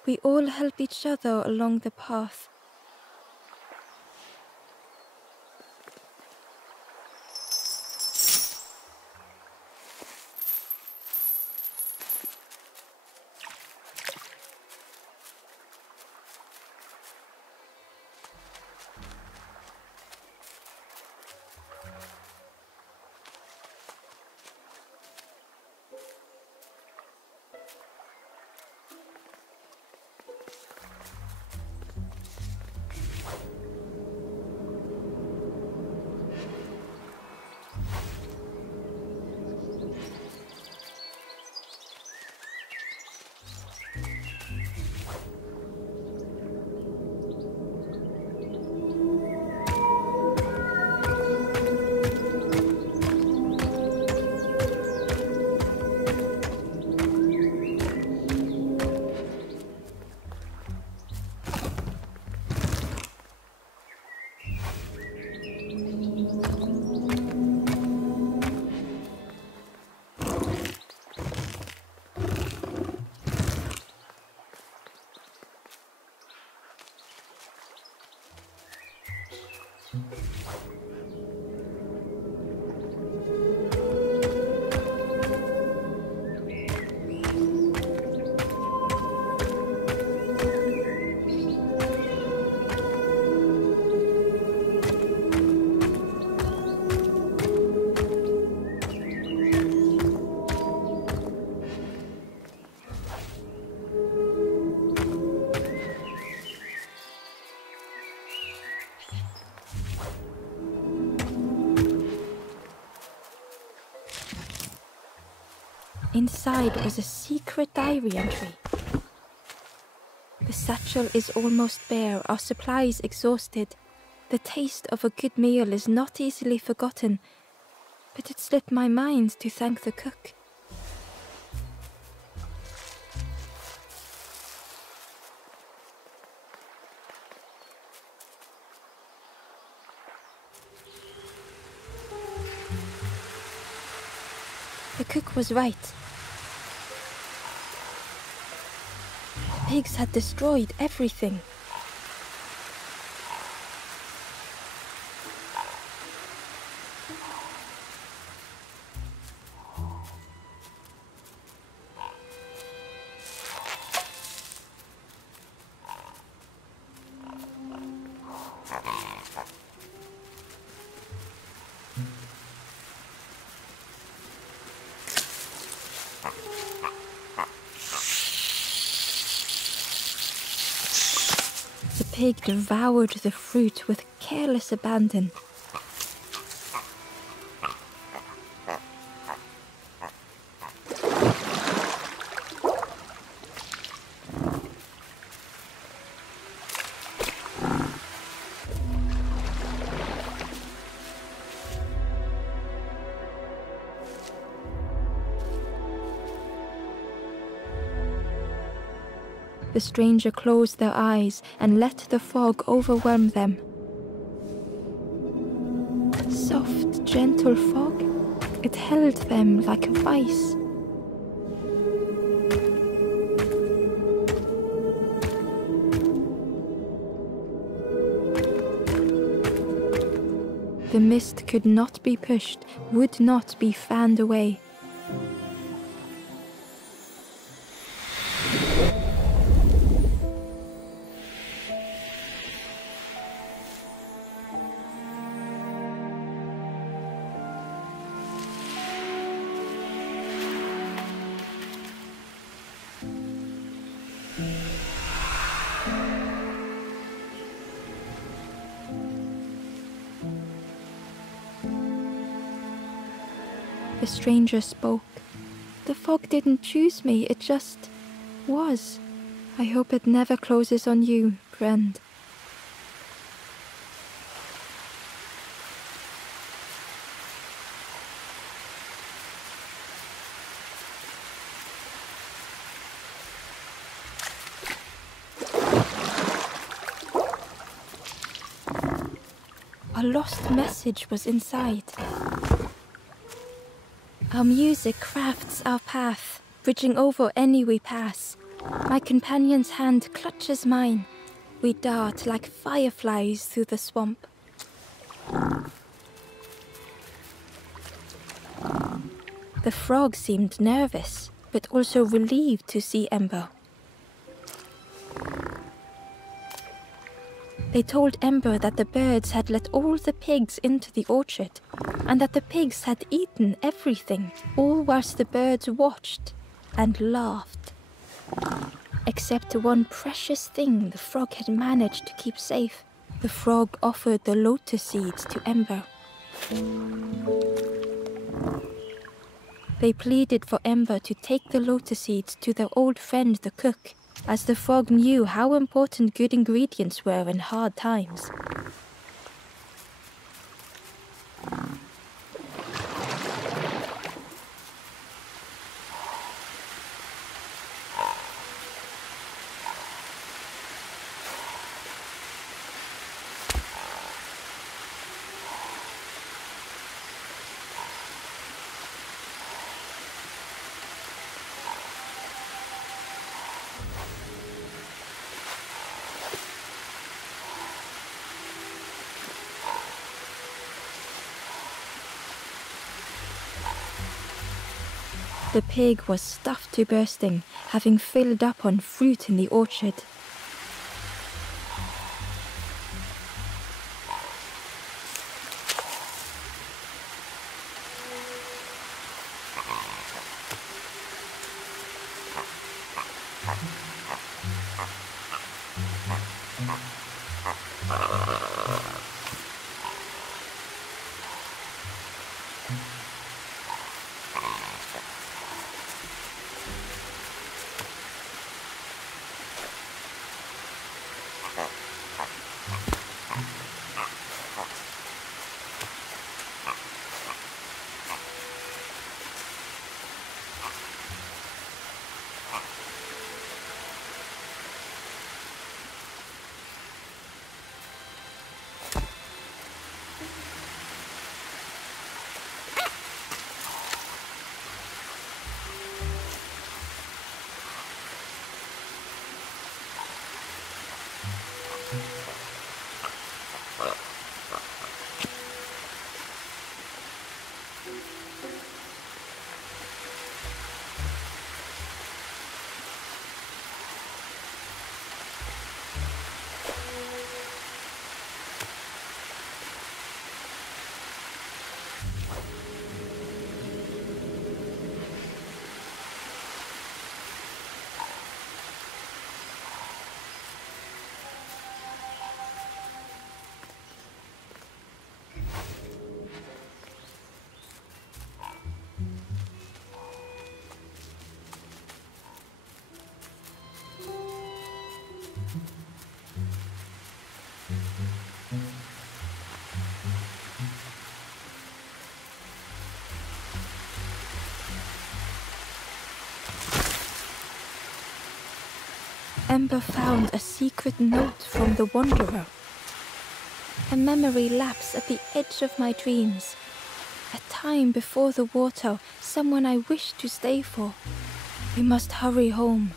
We all help each other along the path." Inside was a secret diary entry. The satchel is almost bare, our supplies exhausted. The taste of a good meal is not easily forgotten, but it slipped my mind to thank the cook. The cook was right. The pigs had destroyed everything. The pig devoured the fruit with careless abandon. The stranger closed their eyes and let the fog overwhelm them. Soft, gentle fog, it held them like a vice. The mist could not be pushed, would not be fanned away. The stranger spoke. The fog didn't choose me, it just was. I hope it never closes on you, friend. A lost message was inside. Our music crafts our path, bridging over any we pass. My companion's hand clutches mine. We dart like fireflies through the swamp. The frog seemed nervous, but also relieved to see Ember. They told Ember that the birds had let all the pigs into the orchard, and that the pigs had eaten everything, all whilst the birds watched and laughed. Except one precious thing the frog had managed to keep safe. The frog offered the lotus seeds to Ember. They pleaded for Ember to take the lotus seeds to their old friend the cook, as the frog knew how important good ingredients were in hard times. The pig was stuffed to bursting, having filled up on fruit in the orchard. Ember found a secret note from the Wanderer. A memory lapse at the edge of my dreams. A time before the water, someone I wish to stay for. We must hurry home.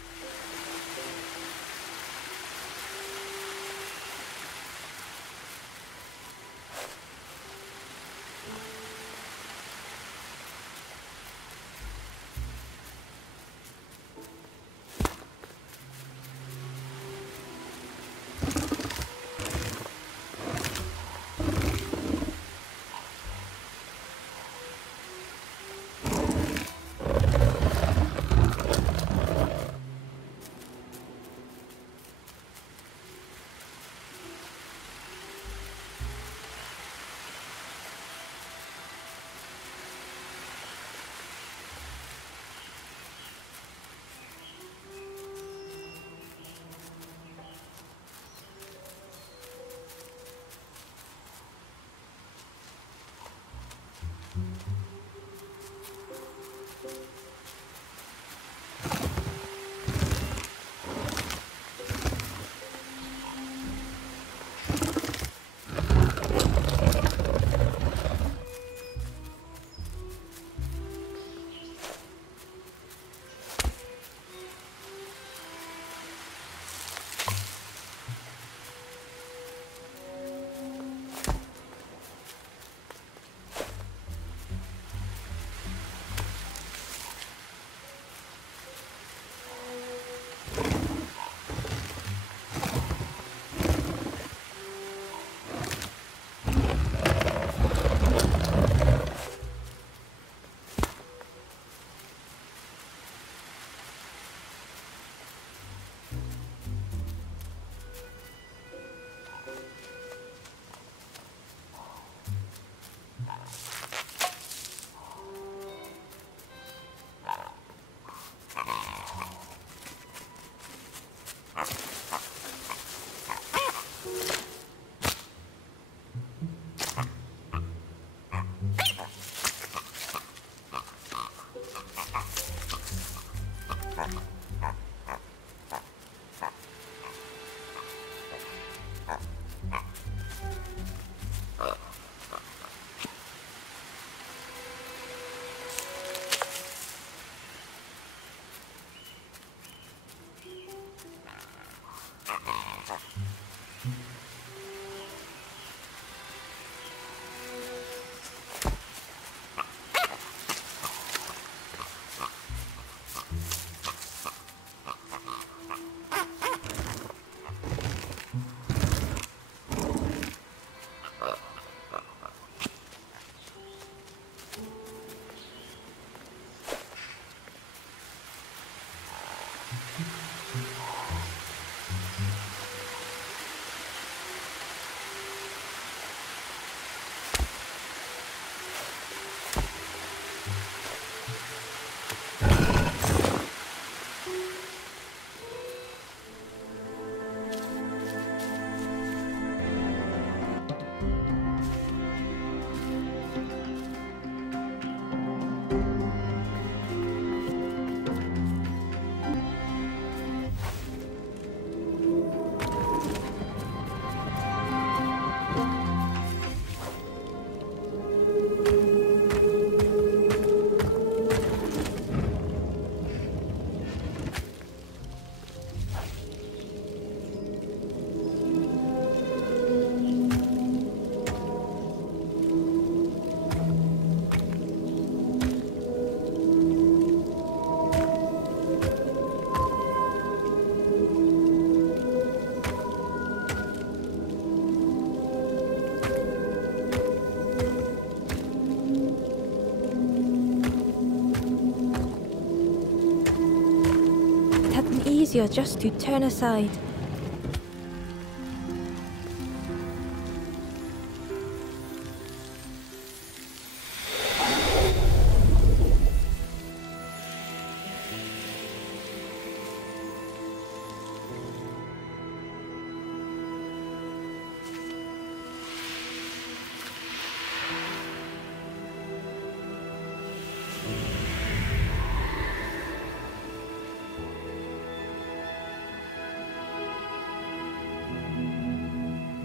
Easier just to turn aside.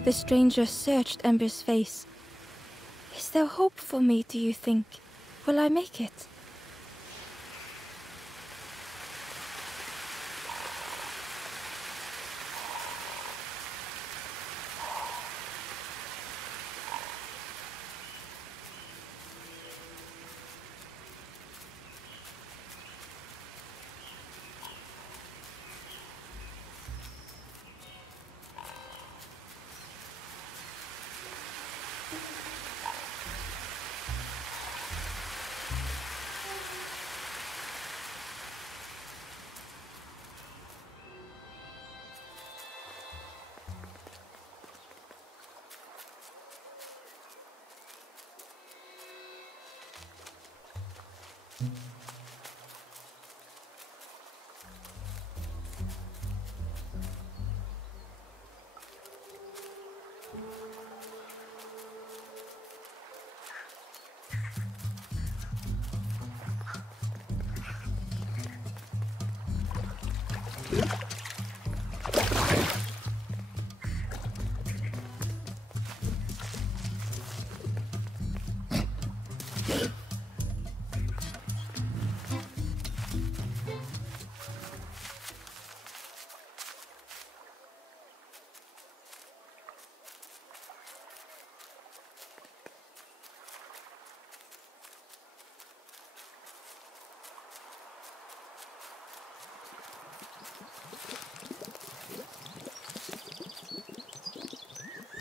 The stranger searched Ember's face. Is there hope for me, do you think? Will I make it?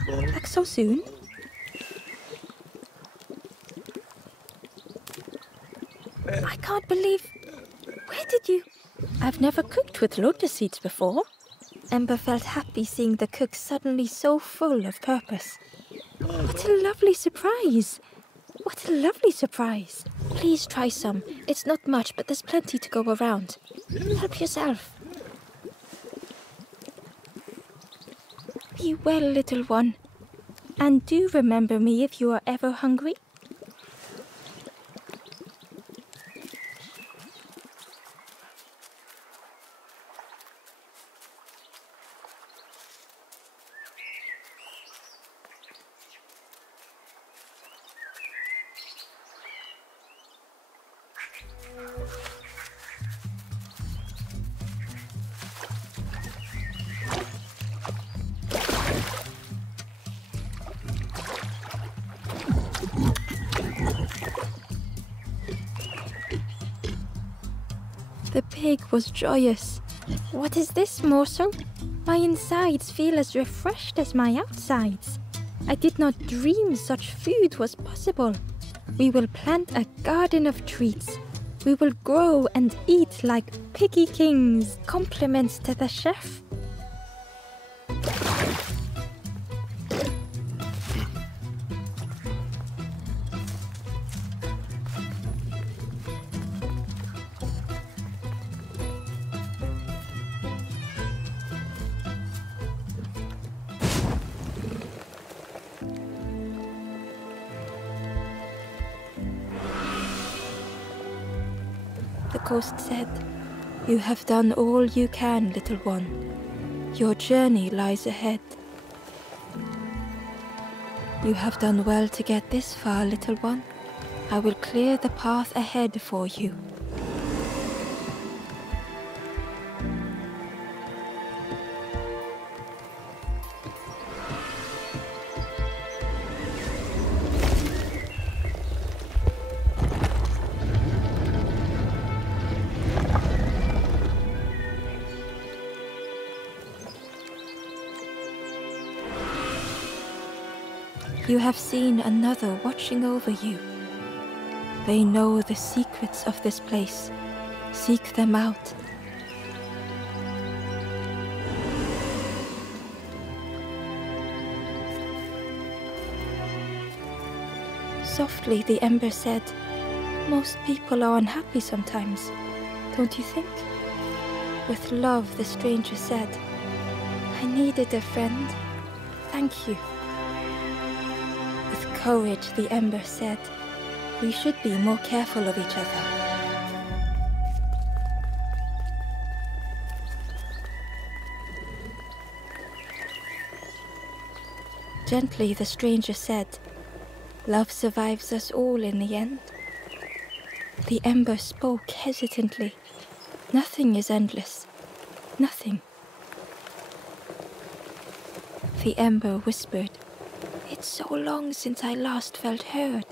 Back so soon? I can't believe... Where did you... I've never cooked with lotus seeds before. Ember felt happy seeing the cook suddenly so full of purpose. What a lovely surprise! What a lovely surprise! Please try some. It's not much, but there's plenty to go around. Help yourself. Be well, little one. And do remember me if you are ever hungry. The pig was joyous. What is this morsel? My insides feel as refreshed as my outsides. I did not dream such food was possible. We will plant a garden of treats. We will grow and eat like piggy kings. Compliments to the chef. The ghost said, "You have done all you can, little one. Your journey lies ahead. You have done well to get this far, little one. I will clear the path ahead for you." You have seen another watching over you. They know the secrets of this place. Seek them out. Softly, the ember said, "Most people are unhappy sometimes, don't you think?" With love, the stranger said, "I needed a friend. Thank you." With courage, the ember said, "We should be more careful of each other." Gently the stranger said, "Love survives us all in the end." The ember spoke hesitantly. "Nothing is endless. Nothing." The ember whispered, "It's so long since I last felt heard."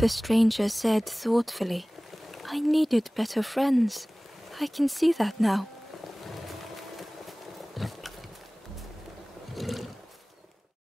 The stranger said thoughtfully, "I needed better friends. I can see that now.